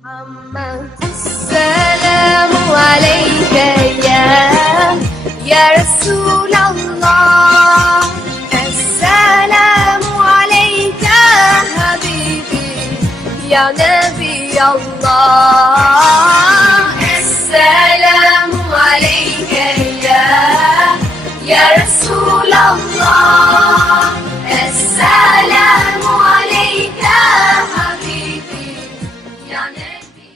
السلام عليك يا رسول الله السلام عليك حبيبي يا نبي الله السلام عليك يا رسول الله السلام عليك حبيبي يا نبي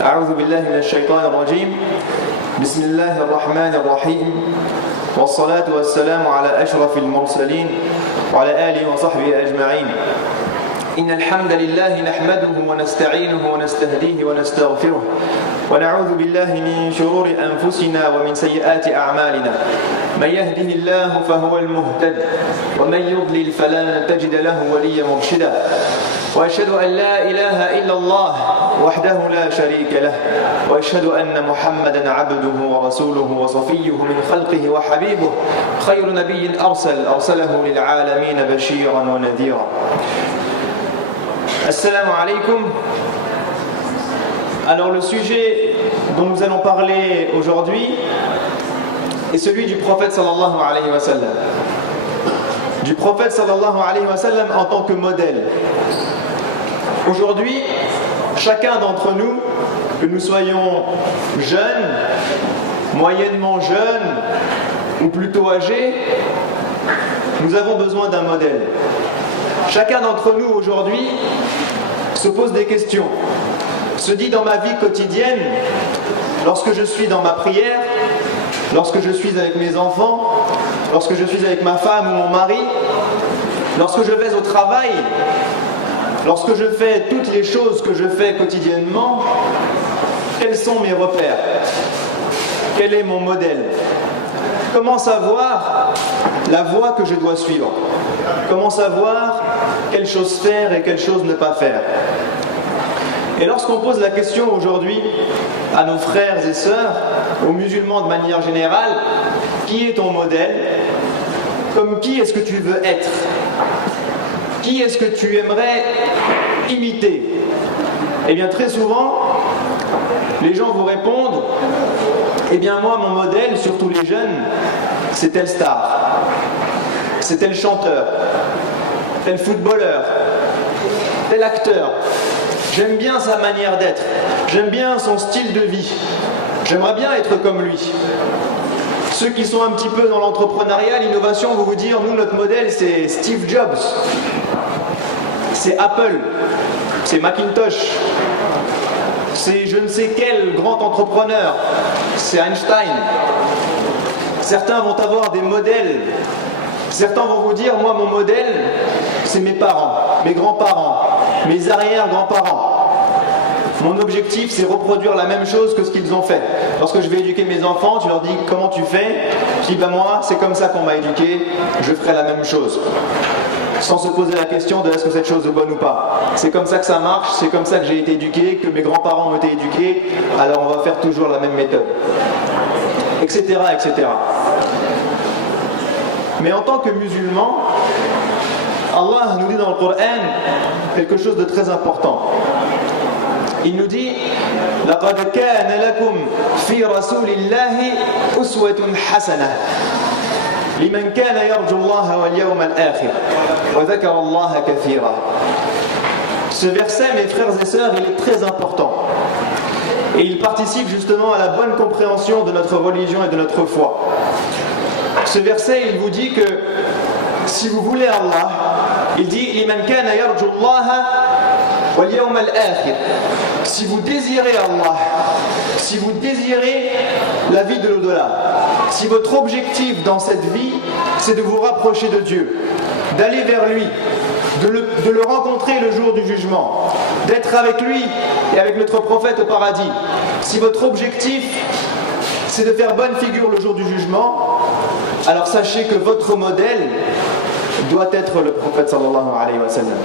أعوذ بالله من الشيطان الرجيم بسم الله الرحمن الرحيم والصلاة والسلام على أشرف المرسلين وعلى آله وصحبه أجمعين إن الحمد لله نحمده ونستعينه ونستهديه ونستغفره ونعوذ بالله من شرور أنفسنا ومن سيئات أعمالنا من يهده الله فهو المهتد ومن يضلل فلا تجد له وليا مرشدا وأشهد أن لا إله إلا الله وحده لا شريك له وأشهد أن محمدا عبده ورسوله وصفيه من خلقه وحبيبه خير نبي أرسله للعالمين بشيرا ونذيرا. Assalamu alaikum. Alors le sujet dont nous allons parler aujourd'hui est celui du prophète sallallahu alayhi wa sallam. Du prophète sallallahu alayhi wa sallam en tant que modèle. Aujourd'hui, chacun d'entre nous, que nous soyons jeunes, moyennement jeunes ou plutôt âgés, nous avons besoin d'un modèle. Chacun d'entre nous aujourd'hui se pose des questions, se dit dans ma vie quotidienne, lorsque je suis dans ma prière, lorsque je suis avec mes enfants, lorsque je suis avec ma femme ou mon mari, lorsque je vais au travail, lorsque je fais toutes les choses que je fais quotidiennement, quels sont mes repères? Quel est mon modèle? Comment savoir la voie que je dois suivre? Comment savoir quelle chose faire et quelle chose ne pas faire? Et lorsqu'on pose la question aujourd'hui à nos frères et sœurs, aux musulmans de manière générale, qui est ton modèle? Comme qui est-ce que tu veux être? Qui est-ce que tu aimerais imiter? Eh bien très souvent, les gens vous répondent: eh bien moi mon modèle, surtout les jeunes, c'est tel star, c'est tel chanteur, tel footballeur, tel acteur. J'aime bien sa manière d'être, j'aime bien son style de vie, j'aimerais bien être comme lui. Ceux qui sont un petit peu dans l'entrepreneuriat, l'innovation, vont vous dire: nous notre modèle c'est Steve Jobs, c'est Apple, c'est Macintosh, c'est je ne sais quel grand entrepreneur, c'est Einstein. Certains vont avoir des modèles. Certains vont vous dire: moi mon modèle c'est mes parents, mes grands-parents, mes arrière-grands-parents. Mon objectif c'est reproduire la même chose que ce qu'ils ont fait. Lorsque je vais éduquer mes enfants, tu leur dis: comment tu fais? Je dis: moi c'est comme ça qu'on m'a éduqué, je ferai la même chose. Sans se poser la question de est-ce que cette chose est bonne ou pas. C'est comme ça que ça marche, c'est comme ça que j'ai été éduqué, que mes grands-parents ont été éduqués, alors on va faire toujours la même méthode. Etc. etc. Mais en tant que musulman, Allah nous dit dans le Coran quelque chose de très important. Il nous dit: لَقَدْ كَانَ لَكُمْ فِي رَسُولِ اللَّهِ أُسْوَةٌ حَسَنَةٌ لِمَنْ كَانَ يَرْجُو اللَّهَ وَالْيَوْمَ الْآخِرَ وَذَكَرَ اللَّهَ كَثِيرًا. Ce verset, mes frères et sœurs, il est très important. Et il participe justement à la bonne compréhension de notre religion et de notre foi. Ce verset, il vous dit que si vous voulez Allah, il dit: لِمَنْ كَانَ يَرْجُو اللَّهَ وَالْيَوْمَ الْآخِرَ. Si vous désirez Allah, si vous désirez la vie de l'au-delà, si votre objectif dans cette vie, c'est de vous rapprocher de Dieu, d'aller vers lui, de le rencontrer le jour du jugement, d'être avec lui et avec notre prophète au paradis, si votre objectif c'est de faire bonne figure le jour du jugement, alors sachez que votre modèle doit être le prophète sallallahu alayhi wa sallam.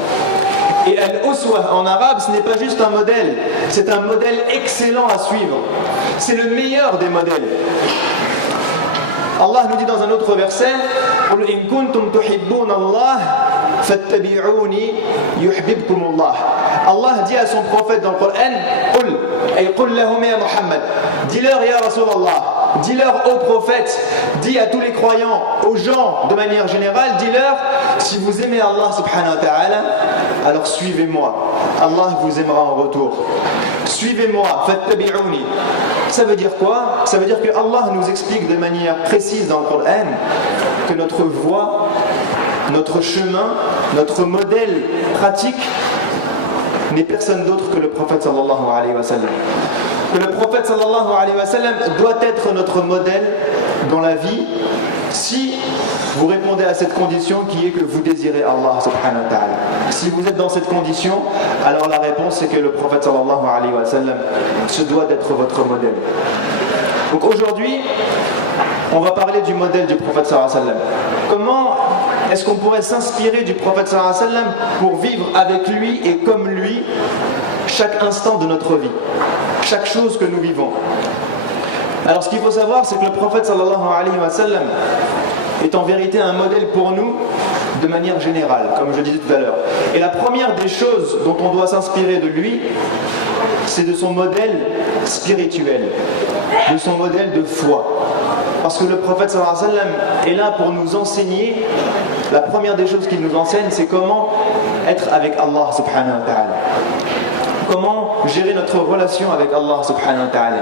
Et al-uswa en arabe, ce n'est pas juste un modèle, c'est un modèle excellent à suivre. C'est le meilleur des modèles. Allah nous dit dans un autre verset: قُلْ إِن كُنْتُمْ تُحِبُّونَ اللَّهَ فَاتَّبِعُونِي يُحْبِبْكُمُ اللَّهُ. Allah dit à son prophète dans le Coran: قُلْ Et qul lahum ya Muhammad, dis-leur ya Rasulallah, dis-leur aux prophètes, dis à tous les croyants, aux gens de manière générale, dis-leur, si vous aimez Allah subhanahu wa ta'ala, alors suivez-moi. Allah vous aimera en retour. Suivez-moi, fattabi'uni. Ça veut dire quoi? Ça veut dire que Allah nous explique de manière précise dans le Coran que notre voie, notre chemin, notre modèle pratique n'est personne d'autre que le prophète sallallahu alayhi wa sallam. Que le prophète sallallahu alayhi wa sallam doit être notre modèle dans la vie si vous répondez à cette condition qui est que vous désirez Allah subhanahu wa ta'ala. Si vous êtes dans cette condition, alors la réponse c'est que le prophète sallallahu alayhi wa sallam se doit d'être votre modèle. Donc aujourd'hui, on va parler du modèle du prophète sallallahu alayhi wa sallam. Comment est-ce qu'on pourrait s'inspirer du prophète sallallahu alayhi wa sallam pour vivre avec lui et comme lui chaque instant de notre vie, chaque chose que nous vivons? Alors ce qu'il faut savoir, c'est que le prophète sallallahu alayhi wa sallam est en vérité un modèle pour nous de manière générale, comme je disais tout à l'heure. Et la première des choses dont on doit s'inspirer de lui, c'est de son modèle spirituel, de son modèle de foi. Parce que le prophète sallallahu alayhi wa sallam est là pour nous enseigner, la première des choses qu'il nous enseigne, c'est comment être avec Allah subhanahu wa ta'ala. Comment gérer notre relation avec Allah subhanahu wa ta'ala.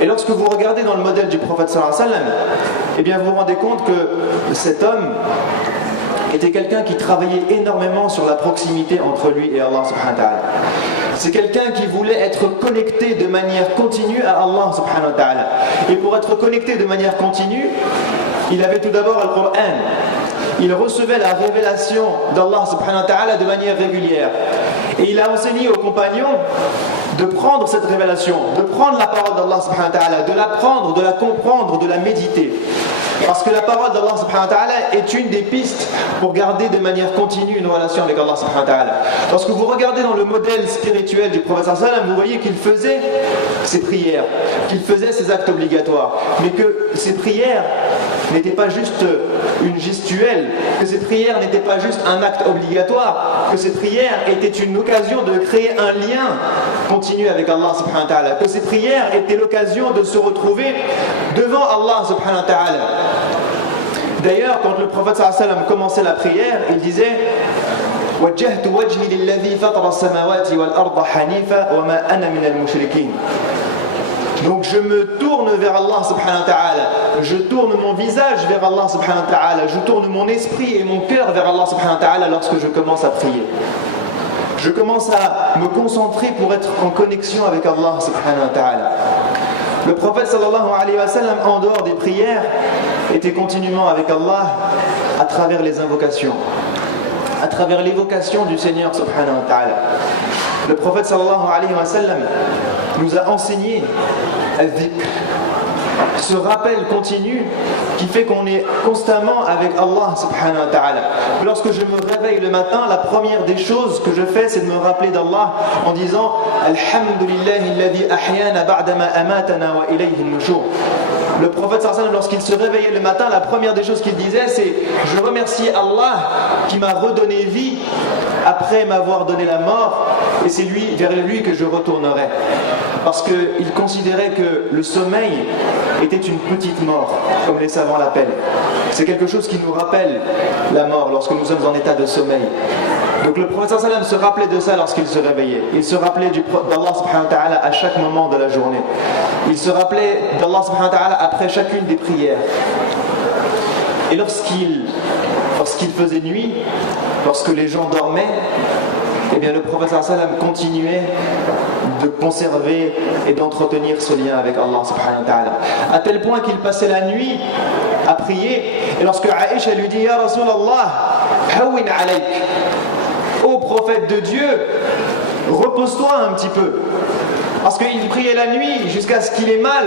Et lorsque vous regardez dans le modèle du prophète sallallahu alayhi wa sallam, eh bien vous vous rendez compte que cet homme était quelqu'un qui travaillait énormément sur la proximité entre lui et Allah subhanahu wa ta'ala. C'est quelqu'un qui voulait être connecté de manière continue à Allah subhanahu wa ta'ala. Et pour être connecté de manière continue, il avait tout d'abord le Coran. Il recevait la révélation d'Allah subhanahu wa ta'ala de manière régulière. Et il a enseigné aux compagnons de prendre cette révélation, de prendre la parole d'Allah subhanahu wa ta'ala, de l'apprendre, de la comprendre, de la méditer. Parce que la parole d'Allah subhanahu wa ta'ala est une des pistes pour garder de manière continue une relation avec Allah subhanahu wa ta'ala. Lorsque vous regardez dans le modèle spirituel du prophète sallallahu alayhi wa sallam, vous voyez qu'il faisait ses prières, qu'il faisait ses actes obligatoires, mais que ces prières n'étaient pas juste une gestuelle, que ces prières n'étaient pas juste un acte obligatoire, que ces prières étaient une occasion de créer un lien continu avec Allah subhanahu wa ta'ala, que ces prières étaient l'occasion de se retrouver devant Allah subhanahu wa ta'ala. D'ailleurs, quand le prophète sallallahu alayhi wa sallam commençait la prière, il disait وَجَّهْتُ وَجْهِي لِلَّذِي فَطَرَ السَّمَاوَاتِ وَالْأَرْضَ حَنِيفًا وَمَا أَنَا مِنَ الْمُشْرِكِينَ. Donc je me tourne vers Allah subhanahu wa ta'ala, je tourne mon visage vers Allah subhanahu wa ta'ala, je tourne mon esprit et mon cœur vers Allah subhanahu wa ta'ala lorsque je commence à prier. Je commence à me concentrer pour être en connexion avec Allah subhanahu wa ta'ala. Le prophète sallallahu alayhi wa sallam, en dehors des prières, était continuellement avec Allah à travers les invocations, à travers l'évocation du Seigneur subhanahu wa ta'ala. Le prophète sallallahu alayhi wa sallam nous a enseigné al-dhikr, ce rappel continu qui fait qu'on est constamment avec Allah subhanahu wa ta'ala. Lorsque je me réveille le matin, la première des choses que je fais, c'est de me rappeler d'Allah en disant Alhamdulillahi alladhi ahyana ba'dama amatana wa ilayhi an-nushur. Le prophète sallallahu alayhi wa sallam, lorsqu'il se réveillait le matin, la première des choses qu'il disait, c'est je remercie Allah qui m'a redonné vie après m'avoir donné la mort, et c'est vers lui que je retournerai. Parce qu'il considérait que le sommeil était une petite mort, comme les savants l'appellent. C'est quelque chose qui nous rappelle la mort lorsque nous sommes en état de sommeil. Donc le prophète sallallahu alayhi wa sallam se rappelait de ça lorsqu'il se réveillait. Il se rappelait d'Allah subhanahu wa ta'ala à chaque moment de la journée. Il se rappelait d'Allah subhanahu wa ta'ala après chacune des prières. Et lorsqu'il faisait nuit, lorsque les gens dormaient, eh bien le prophète sallallahu alayhi wa sallam continuait de conserver et d'entretenir ce lien avec Allah subhanahu wa ta'ala. À tel point qu'il passait la nuit à prier. Et lorsque Aïcha lui dit Ya Rasulallah, hawin alayk, ô prophète de Dieu, repose-toi un petit peu. Parce qu'il priait la nuit jusqu'à ce qu'il ait mal.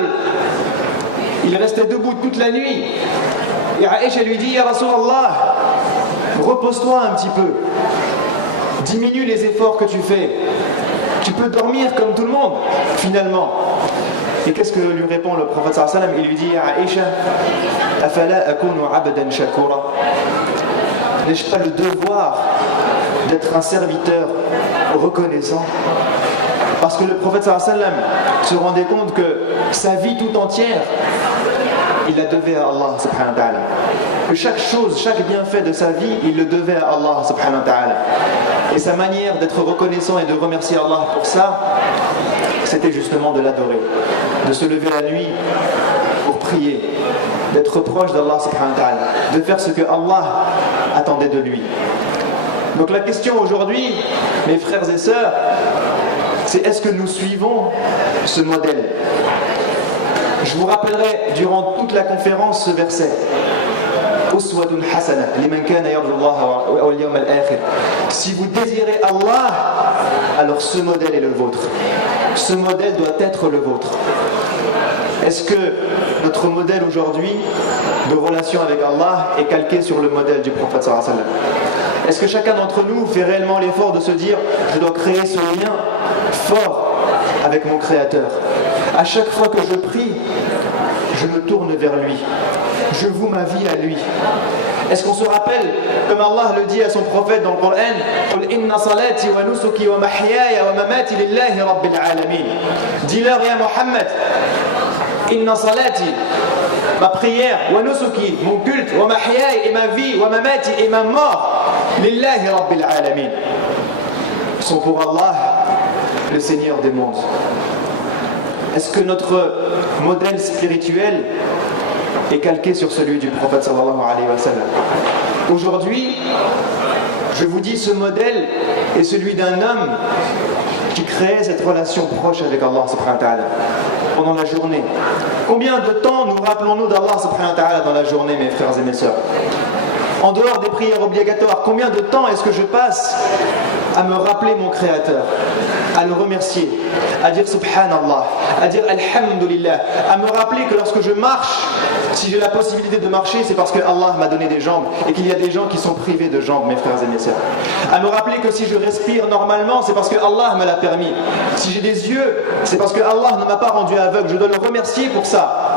Il restait debout toute la nuit. Et Aïcha lui dit Ya Rasulallah, repose-toi un petit peu. Diminue les efforts que tu fais. Tu peux dormir comme tout le monde, finalement. Et qu'est-ce que lui répond le prophète sallallahu alayhi wa sallam? Il lui dit Aïcha, afala akunu abdan shakura. N'ai-je pas le devoir d'être un serviteur reconnaissant? Parce que le prophète sallallahu alayhi wa sallam se rendait compte que sa vie tout entière, il la devait à Allah subhanahu wa ta'ala. Que chaque chose, chaque bienfait de sa vie, il le devait à Allah subhanahu wa ta'ala. Et sa manière d'être reconnaissant et de remercier Allah pour ça, c'était justement de l'adorer, de se lever la nuit pour prier, d'être proche d'Allah subhanahu wa ta'ala, de faire ce que Allah attendait de lui. Donc la question aujourd'hui, mes frères et sœurs, c'est est-ce que nous suivons ce modèle? Je vous rappellerai durant toute la conférence ce verset. Uswatun hasana liman kana yarju Allah wal yawm al-akhir. Si vous désirez Allah, alors ce modèle est le vôtre. Ce modèle doit être le vôtre. Est-ce que notre modèle aujourd'hui de relation avec Allah est calqué sur le modèle du prophète sallallahu alayhi wa sallam? Est-ce que chacun d'entre nous fait réellement l'effort de se dire je dois créer ce lien fort avec mon Créateur? À chaque fois que je prie, je me tourne vers lui. Je voue ma vie à lui. Est-ce qu'on se rappelle, comme Allah le dit à son prophète dans le Coran, قُلْ إِنَّ صَلَاتِي وَنُسُكِي وَمَحْيَايَ وَمَمَاتِي لِلَّهِ رَبِّ الْعَالَمِينَ. Dis-leur, ya Mohammed, Inna salati, ma prière, wa nusuki, mon culte, wa mahyaya, et ma vie, wa mamati, et ma mort, lillahi rabbil alamin, sont pour Allah, le Seigneur des mondes. Est-ce que notre modèle spirituel est calqué sur celui du prophète sallallahu alayhi wa sallam? Aujourd'hui, je vous dis, ce modèle est celui d'un homme qui crée cette relation proche avec Allah subhanahu wa ta'ala pendant la journée. Combien de temps nous rappelons-nous d'Allah subhanahu wa ta'ala dans la journée, mes frères et mes sœurs? En dehors des prières obligatoires, combien de temps est-ce que je passe à me rappeler mon Créateur, à le remercier, à dire Subhanallah, à dire Alhamdulillah, à me rappeler que lorsque je marche, si j'ai la possibilité de marcher, c'est parce que Allah m'a donné des jambes et qu'il y a des gens qui sont privés de jambes, mes frères et mes sœurs. À me rappeler que si je respire normalement, c'est parce que Allah me l'a permis. Si j'ai des yeux, c'est parce que Allah ne m'a pas rendu aveugle. Je dois le remercier pour ça.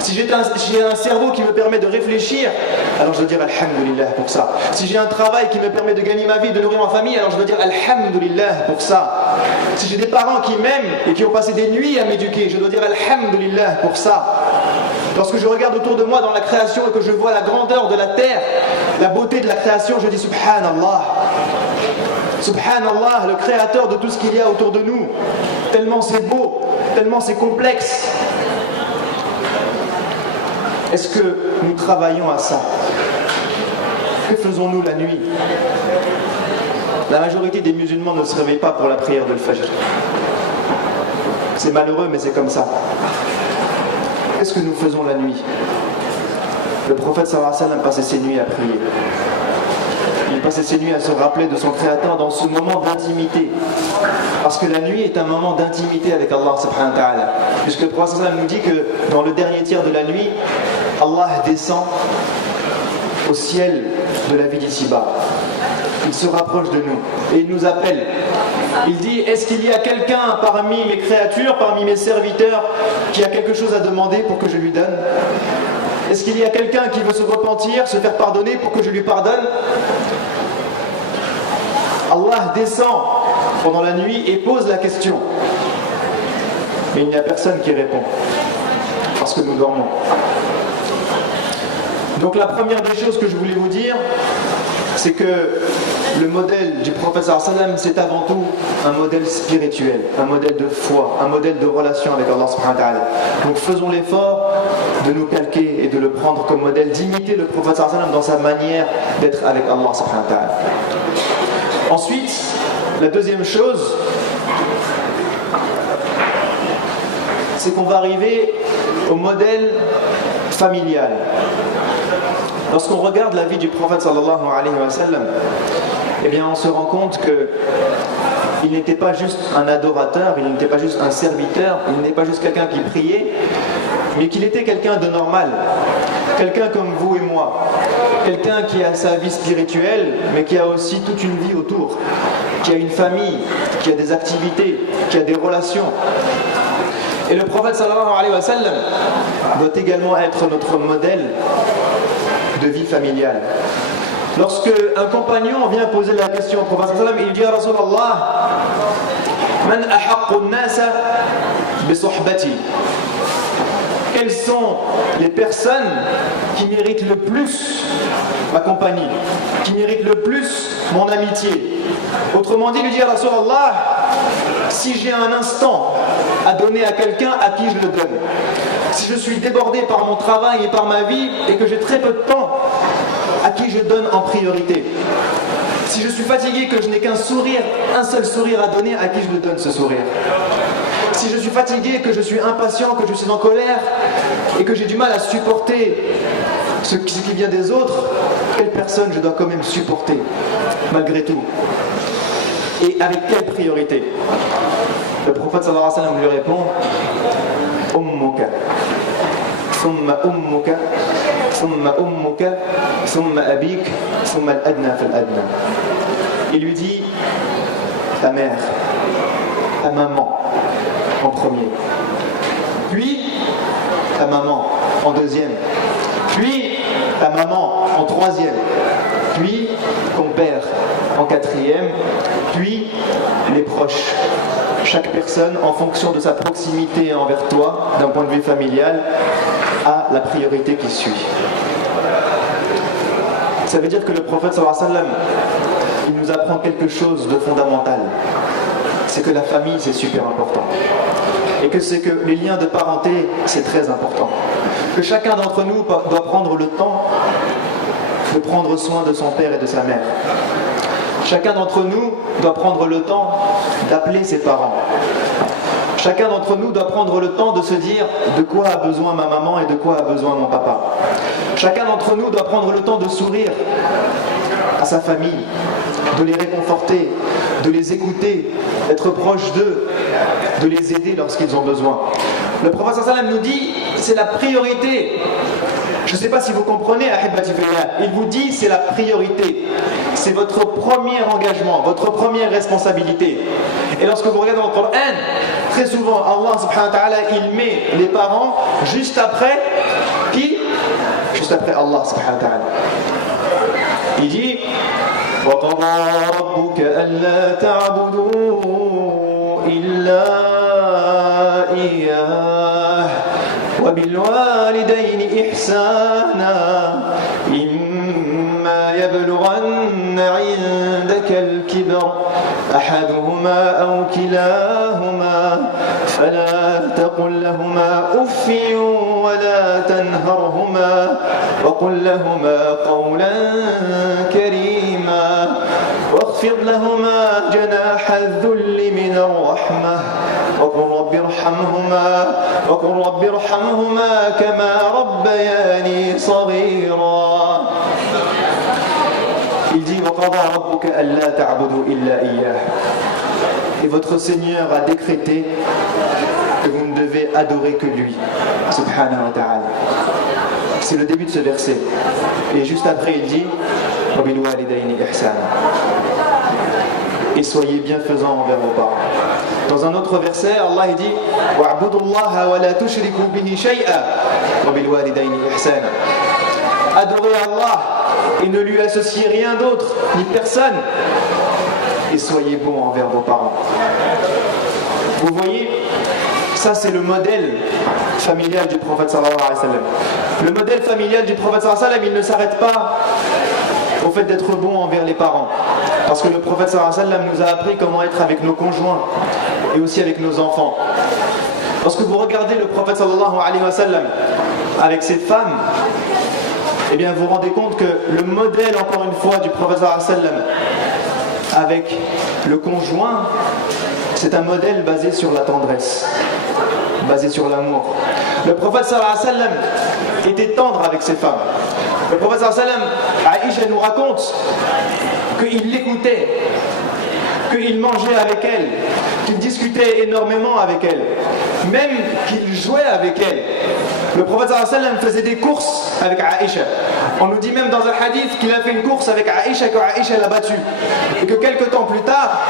Si j'ai un cerveau qui me permet de réfléchir, alors je dois dire Alhamdulillah pour ça. Si j'ai un travail qui me permet de gagner ma vie, de nourrir ma famille, alors je dois dire Alhamdulillah pour ça. Si j'ai des parents qui m'aiment et qui ont passé des nuits à m'éduquer, je dois dire Alhamdulillah pour ça. Lorsque je regarde autour de moi dans la création et que je vois la grandeur de la terre, la beauté de la création, je dis Subhanallah. Subhanallah, le créateur de tout ce qu'il y a autour de nous. Tellement c'est beau, tellement c'est complexe. Est-ce que nous travaillons à ça? Que faisons-nous la nuit? La majorité des musulmans ne se réveillent pas pour la prière de l'Fajr. C'est malheureux, mais c'est comme ça. Qu'est-ce que nous faisons la nuit? Le prophète sallallahu alayhi wa sallam passait ses nuits à prier. Il passait ses nuits à se rappeler de son Créateur dans ce moment d'intimité. Parce que la nuit est un moment d'intimité avec Allah subhanahu wa ta'ala. Puisque le prophète sallallahu alayhi wa sallam nous dit que dans le dernier tiers de la nuit, Allah descend au ciel de la vie d'ici-bas. Il se rapproche de nous et il nous appelle. Il dit, est-ce qu'il y a quelqu'un parmi mes créatures, parmi mes serviteurs, qui a quelque chose à demander pour que je lui donne? Est-ce qu'il y a quelqu'un qui veut se repentir, se faire pardonner pour que je lui pardonne? Allah descend pendant la nuit et pose la question. Mais il n'y a personne qui répond. Parce que nous dormons. Donc la première des choses que je voulais vous dire, c'est que le modèle du prophète sallallahu alayhi wa sallam, c'est avant tout un modèle spirituel, un modèle de foi, un modèle de relation avec Allah subhanahu wa ta'ala. Donc faisons l'effort de nous calquer et de le prendre comme modèle, d'imiter le prophète sallallahu alayhi wa sallam dans sa manière d'être avec Allah subhanahu wa ta'ala. Ensuite, la deuxième chose, c'est qu'on va arriver au modèle familial. Lorsqu'on regarde la vie du prophète sallallahu alayhi wa sallam, eh bien on se rend compte qu'il n'était pas juste un adorateur, il n'était pas juste un serviteur, il n'était pas juste quelqu'un qui priait, mais qu'il était quelqu'un de normal, quelqu'un comme vous et moi, quelqu'un qui a sa vie spirituelle, mais qui a aussi toute une vie autour, qui a une famille, qui a des activités, qui a des relations. Et le prophète sallallahu alayhi wa sallam doit également être notre modèle de vie familiale. Lorsque un compagnon vient poser la question au prophète sallallahu alayhi wa sallam, il dit à Rasulallah, Man ahaqqu an-nasa bi suhbati. Quelles sont les personnes qui méritent le plus ma compagnie, qui méritent le plus mon amitié? Autrement dit, lui dire à Rasulallah, si j'ai un instant à donner à quelqu'un, à qui je le donne? Si je suis débordé par mon travail et par ma vie et que j'ai très peu de temps, à qui je donne en priorité? Si je suis fatigué, que je n'ai qu'un sourire, un seul sourire à donner, à qui je le donne ce sourire? Si je suis fatigué, que je suis impatient, que je suis en colère et que j'ai du mal à supporter ce qui vient des autres, quelle personne je dois quand même supporter malgré tout? Et avec quelle priorité? Le prophète sallallahu alayhi wa sallam lui répond: Ummuka, thumma ummuka, thumma ummuka, thumma abik, thumma al-adna fal-adna. Il lui dit ta mère, ta maman en premier, puis ta maman en deuxième, puis ta maman en troisième, puis ton père en quatrième, puis les proches. Chaque personne, en fonction de sa proximité envers toi, d'un point de vue familial, a la priorité qui suit. Ça veut dire que le prophète sallallahu alayhi wa sallam, il nous apprend quelque chose de fondamental. C'est que la famille, c'est super important. Et que c'est que les liens de parenté, c'est très important. Que chacun d'entre nous doit prendre le temps de prendre soin de son père et de sa mère. Chacun d'entre nous doit prendre le temps d'appeler ses parents. Chacun d'entre nous doit prendre le temps de se dire de quoi a besoin ma maman et de quoi a besoin mon papa. Chacun d'entre nous doit prendre le temps de sourire à sa famille, de les réconforter, de les écouter, d'être proche d'eux, de les aider lorsqu'ils ont besoin. Le prophète sallallahu alayhi wa sallam nous dit, c'est la priorité. Je ne sais pas si vous comprenez, Ahibati fillah, il vous dit c'est la priorité. C'est votre premier engagement, votre première responsabilité. Et lorsque vous regardez dans le Coran, très souvent, Allah subhanahu wa ta'ala, il met les parents juste après qui? Juste après Allah subhanahu wa ta'ala. Il dit وَقَضَى رَبُّكَ أَلَّا تَعْبُدُوا إِلَّا إِيَّاهُ وَبِالْوَالِدَيْنِ إِحْسَانًا إِمَّا يَبْلُغَنَّ عِندَكَ الْكِبَرَ أَحَدُهُمَا أَوْ كِلَاهُمَا فَلَا تَقُل لَّهُمَا أُفٍّ وَلَا تَنْهَرْهُمَا وَقُل لَّهُمَا قَوْلًا كَرِيمًا واخفض لهما جناح الذل من الرحمة وقل رب ارحمهما كما ربياني صغيرا. Il dit وقضى ربك ألا تعبدوا إلا إياه. Et votre Seigneur a décrété que vous ne devez adorer que lui, subhanahu wa ta'ala. C'est le début de ce verset. Et juste après il dit وَبِالْوَالِدَيْنِ إِحْسَانًا. Et soyez bienfaisants envers vos parents. Dans un autre verset, Allah il dit وَاعْبُدُوا اللَّهَ وَلَا تُشْرِكُوا بِهِ شَيْئًا وَبِالْوَالِدَيْنِ إِحْسَانًا. Adorez Allah et ne lui associez rien d'autre, ni personne. Et soyez bons envers vos parents. Vous voyez, ça c'est le modèle familial du prophète sallallahu alayhi wa sallam. Le modèle familial du prophète sallallahu alayhi wa sallam, il ne s'arrête pas au fait d'être bon envers les parents. Parce que le prophète sallallahu alayhi wa sallam nous a appris comment être avec nos conjoints et aussi avec nos enfants. Lorsque vous regardez le prophète sallallahu alayhi wa sallam avec ses femmes, eh bien vous vous rendez compte que le modèle, encore une fois, du prophète sallallahu alayhi wa sallam avec le conjoint, c'est un modèle basé sur la tendresse, basé sur l'amour. Le prophète sallallahu alayhi wa sallam était tendre avec ses femmes. Le prophète sallallahu alayhi wa sallam, Aïcha nous raconte qu'il l'écoutait, qu'il mangeait avec elle, qu'il discutait énormément avec elle, même qu'il jouait avec elle. Le prophète sallallahu alayhi wa sallam faisait des courses avec Aïcha. On nous dit même dans un hadith qu'il a fait une course avec Aïcha, que Aïcha l'a battu. Et que quelques temps plus tard,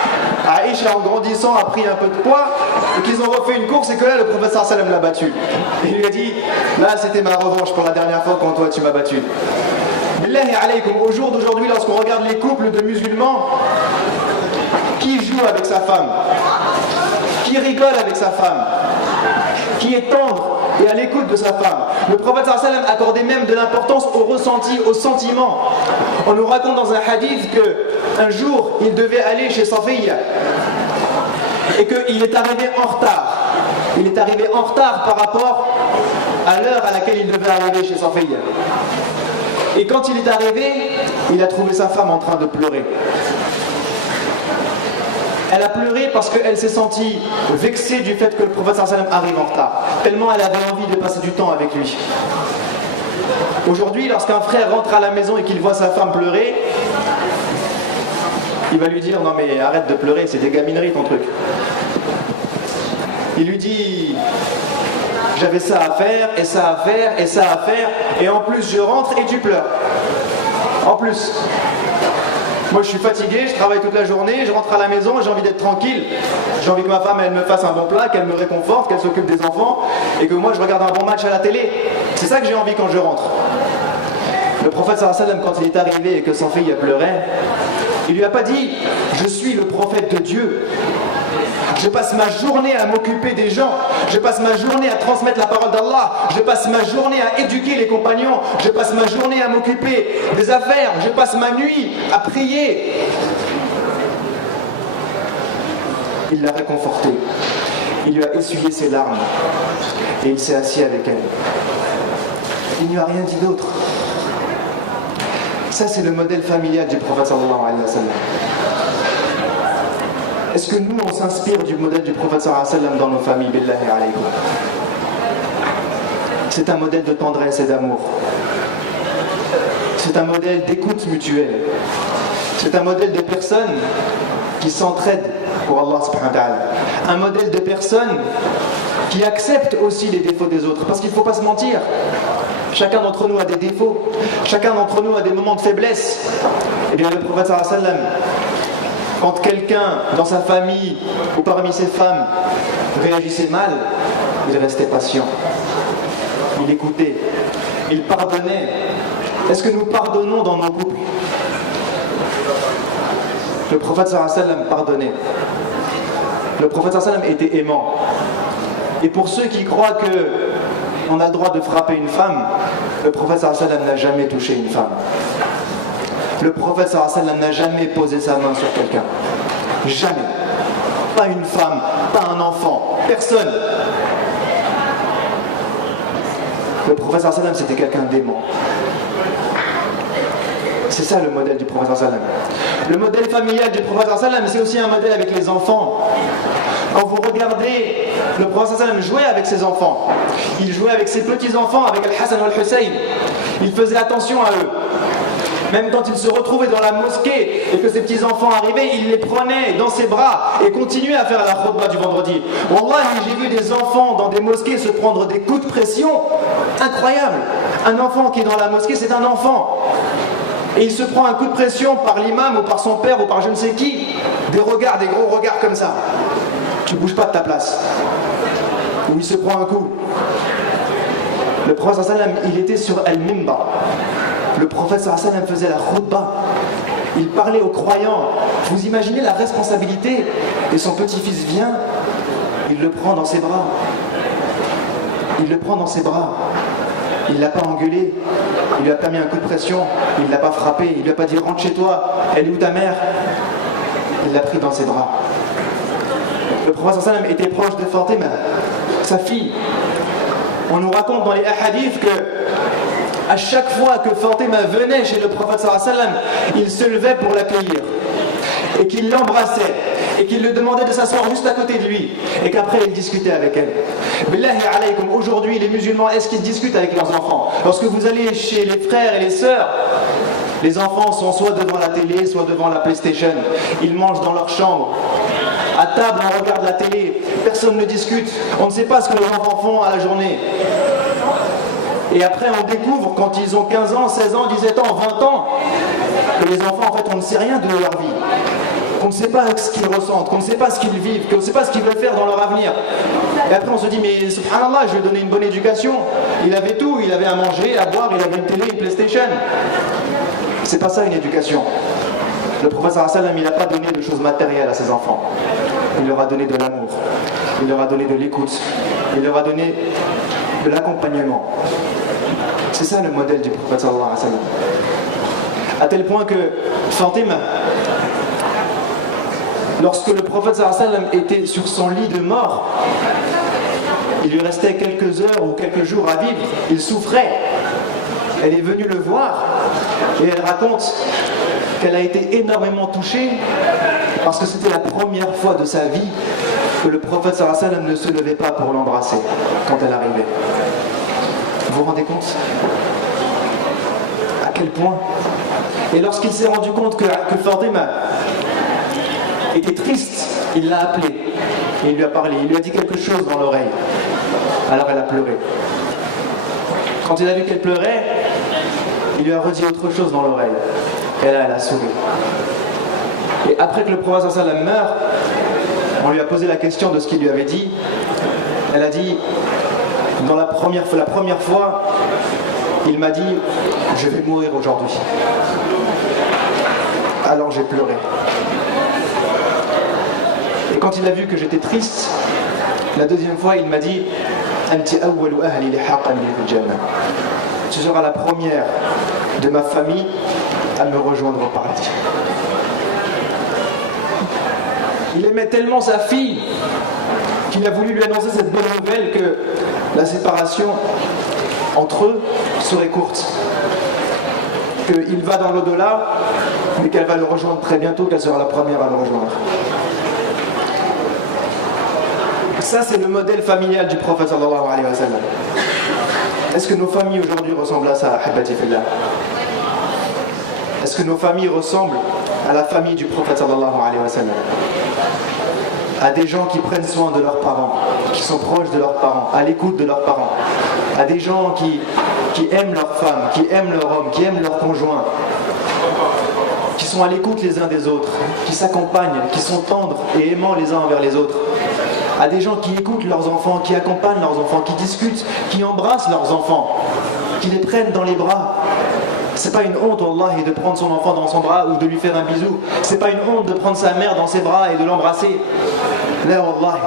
Aïcha en grandissant a pris un peu de poids et qu'ils ont refait une course et que là le prophète sallallahu alayhi wa sallam l'a battu. Et il lui a dit, là c'était ma revanche pour la dernière fois quand toi tu m'as battu. Billahi alaykum, au jour d'aujourd'hui, lorsqu'on regarde les couples de musulmans, qui joue avec sa femme? qui rigole avec sa femme, qui est tendre et à l'écoute de sa femme. Le prophète sallallahu alayhi wa sallam accordait même de l'importance au ressenti, au sentiment. On nous raconte dans un hadith qu'un jour, il devait aller chez Safiya et qu'il est arrivé en retard. Il est arrivé en retard par rapport à l'heure à laquelle il devait arriver chez Safiya. Et quand il est arrivé, il a trouvé sa femme en train de pleurer. Elle a pleuré parce qu'elle s'est sentie vexée du fait que le prophète sallallahu alayhi wa sallam arrive en retard. Tellement elle avait envie de passer du temps avec lui. Aujourd'hui, lorsqu'un frère rentre à la maison et qu'il voit sa femme pleurer, il va lui dire « Non mais arrête de pleurer, c'est des gamineries ton truc. » Il lui dit « J'avais ça à faire, et ça à faire, et ça à faire, et en plus je rentre et tu pleures. En plus. Moi je suis fatigué, je travaille toute la journée, je rentre à la maison, j'ai envie d'être tranquille. J'ai envie que ma femme elle me fasse un bon plat, qu'elle me réconforte, qu'elle s'occupe des enfants, et que moi je regarde un bon match à la télé. C'est ça que j'ai envie quand je rentre. » Le prophète sallallahu alayhi wa sallam, quand il est arrivé et que son fils pleurait, il lui a pas dit « Je suis le prophète de Dieu. Je passe ma journée à m'occuper des gens. Je passe ma journée à transmettre la parole d'Allah. Je passe ma journée à éduquer les compagnons. Je passe ma journée à m'occuper des affaires. Je passe ma nuit à prier. » Il l'a réconforté. Il lui a essuyé ses larmes. Et il s'est assis avec elle. Il n'y a rien dit d'autre. Ça, c'est le modèle familial du prophète sallallahu alayhi wa sallam. Est-ce que nous, on s'inspire du modèle du prophète sallallahu alayhi wa sallam dans nos familles? Billahi alaykum. C'est un modèle de tendresse et d'amour. C'est un modèle d'écoute mutuelle. C'est un modèle de personnes qui s'entraident pour Allah subhanahu wa ta'ala. Un modèle de personnes qui acceptent aussi les défauts des autres. Parce qu'il ne faut pas se mentir. Chacun d'entre nous a des défauts. Chacun d'entre nous a des moments de faiblesse. Eh bien, le prophète sallallahu alayhi wa sallam, quand quelqu'un dans sa famille ou parmi ses femmes réagissait mal, il restait patient. Il écoutait. Il pardonnait. Est-ce que nous pardonnons dans nos couples? Le prophète sallallahu alayhi wa sallam pardonnait. Le prophète sallallahu alayhi wa sallam était aimant. Et pour ceux qui croient qu'on a le droit de frapper une femme, le prophète sallallahu alayhi wa sallam n'a jamais touché une femme. Le prophète sallallahu alayhi wa sallam n'a jamais posé sa main sur quelqu'un. Jamais. Pas une femme, pas un enfant, personne. Le prophète sallallahu alayhi wa sallam, c'était quelqu'un d'aimant. C'est ça le modèle du prophète sallallahu alayhi wa sallam. Le modèle familial du prophète sallallahu alayhi wa sallam, c'est aussi un modèle avec les enfants. Quand vous regardez le prophète sallallahu alayhi wa sallam jouer avec ses enfants, il jouait avec ses petits-enfants, avec Al-Hassan ou Al-Hussein. Il faisait attention à eux. Même quand il se retrouvait dans la mosquée et que ses petits-enfants arrivaient, il les prenait dans ses bras et continuait à faire la khutbah du vendredi. Wallahi, j'ai vu des enfants dans des mosquées se prendre des coups de pression. Incroyable. Un enfant qui est dans la mosquée, c'est un enfant. Et il se prend un coup de pression par l'imam ou par son père ou par je ne sais qui. Des regards, des gros regards comme ça. Tu bouges pas de ta place. Ou il se prend un coup. Le prophète sallallahu alayhi wa sallam, il était sur Al-Mimbar. Le prophète sallallahu alayhi wa sallam faisait la khutbah. Il parlait aux croyants. Vous imaginez la responsabilité. Et son petit-fils vient, il le prend dans ses bras. Il le prend dans ses bras. Il ne l'a pas engueulé. Il ne lui a pas mis un coup de pression. Il ne l'a pas frappé. Il ne lui a pas dit rentre chez toi. Elle est où ta mère? Il l'a pris dans ses bras. Le prophète sallallahu alayhi wa sallam était proche de Fatima, sa fille. On nous raconte dans les hadiths que à chaque fois que Fatima venait chez le prophète sallallahu alayhi wa sallam, il se levait pour l'accueillir et qu'il l'embrassait et qu'il lui demandait de s'asseoir juste à côté de lui et qu'après il discutait avec elle. Billahi alaykum, aujourd'hui les musulmans, est-ce qu'ils discutent avec leurs enfants? Lorsque vous allez chez les frères et les sœurs, les enfants sont soit devant la télé, soit devant la PlayStation. Ils mangent dans leur chambre. À table, on regarde la télé. Personne ne discute. On ne sait pas ce que les enfants font à la journée. Et après, on découvre, quand ils ont 15 ans, 16 ans, 17 ans, 20 ans, que les enfants, en fait, on ne sait rien de leur vie. Qu'on ne sait pas ce qu'ils ressentent, qu'on ne sait pas ce qu'ils vivent, qu'on ne sait pas ce qu'ils veulent faire dans leur avenir. Et après, on se dit, mais subhanallah, je vais donner une bonne éducation. Il avait tout, il avait à manger, à boire, il avait une télé, une PlayStation. C'est pas ça une éducation. Le prophète sallallahu alayhi wa sallam, il n'a pas donné de choses matérielles à ses enfants. Il leur a donné de l'amour. il leur a donné de l'écoute, il leur a donné de l'accompagnement. C'est ça le modèle du prophète sallallahu alayhi wa sallam. À tel point que Fatima, lorsque le prophète sallallahu alayhi wa sallam était sur son lit de mort, il lui restait quelques heures ou quelques jours à vivre, il souffrait. Elle est venue le voir et elle raconte qu'elle a été énormément touchée parce que c'était la première fois de sa vie que le prophète sallallahu alayhi wa sallam ne se levait pas pour l'embrasser quand elle arrivait. Vous vous rendez compte à quel point? Et lorsqu'il s'est rendu compte que Fatima était triste, il l'a appelée et il lui a parlé, il lui a dit quelque chose dans l'oreille. Alors elle a pleuré. Quand il a vu qu'elle pleurait, il lui a redit autre chose dans l'oreille. Et là, elle a souri. Et après que le prophète sallallahu alayhi wa sallam meurt, on lui a posé la question de ce qu'il lui avait dit. Elle a dit, la première fois, il m'a dit, je vais mourir aujourd'hui. Alors j'ai pleuré. Et quand il a vu que j'étais triste, la deuxième fois, il m'a dit, tu seras la première de ma famille à me rejoindre au paradis. Il aimait tellement sa fille qu'il a voulu lui annoncer cette bonne nouvelle que la séparation entre eux serait courte. Qu'il va dans l'au-delà, mais qu'elle va le rejoindre très bientôt, qu'elle sera la première à le rejoindre. Ça, c'est le modèle familial du prophète sallallahu alayhi wa sallam. Est-ce que nos familles aujourd'hui ressemblent à ça, ahibati fillah? Est-ce que nos familles ressemblent à la famille du prophète sallallahu alayhi wa sallam? À des gens qui prennent soin de leurs parents, qui sont proches de leurs parents, à l'écoute de leurs parents, à des gens qui aiment leurs femmes, qui aiment leurs hommes, qui aiment leurs conjoints, qui sont à l'écoute les uns des autres, qui s'accompagnent, qui sont tendres et aimants les uns envers les autres, à des gens qui écoutent leurs enfants, qui accompagnent leurs enfants, qui discutent, qui embrassent leurs enfants, qui les prennent dans les bras. C'est pas une honte, wallahi, de prendre son enfant dans son bras ou de lui faire un bisou. C'est pas une honte de prendre sa mère dans ses bras et de l'embrasser. Là, wallahi,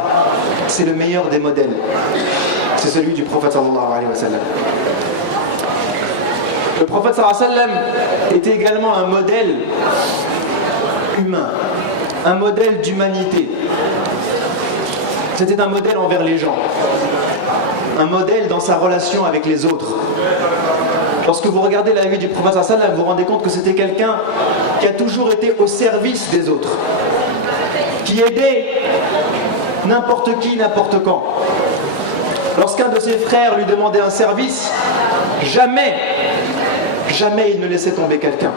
c'est le meilleur des modèles. C'est celui du prophète sallallahu alayhi wa sallam. Le prophète sallallahu alayhi wa sallam était également un modèle humain, un modèle d'humanité. C'était un modèle envers les gens, un modèle dans sa relation avec les autres. Lorsque vous regardez la vie du prophète sallallahu alayhi wa sallam, vous vous rendez compte que c'était quelqu'un qui a toujours été au service des autres, qui aidait n'importe qui, n'importe quand. Lorsqu'un de ses frères lui demandait un service, jamais il ne laissait tomber quelqu'un.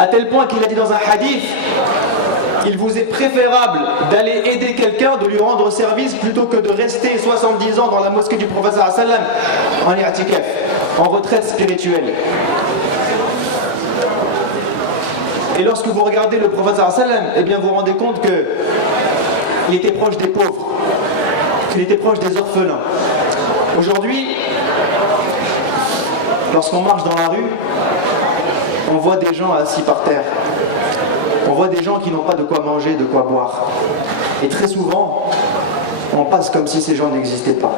À tel point qu'il a dit dans un hadith, il vous est préférable d'aller aider quelqu'un, de lui rendre service, plutôt que de rester 70 ans dans la mosquée du prophète sallallahu alayhi wa sallam en i'tikaf, en retraite spirituelle. Et lorsque vous regardez le prophète sallallahu alayhi wa sallam, eh bien vous vous rendez compte qu'il était proche des pauvres, qu'il était proche des orphelins. Aujourd'hui, lorsqu'on marche dans la rue, on voit des gens assis par terre. On voit des gens qui n'ont pas de quoi manger, de quoi boire. Et très souvent, on passe comme si ces gens n'existaient pas.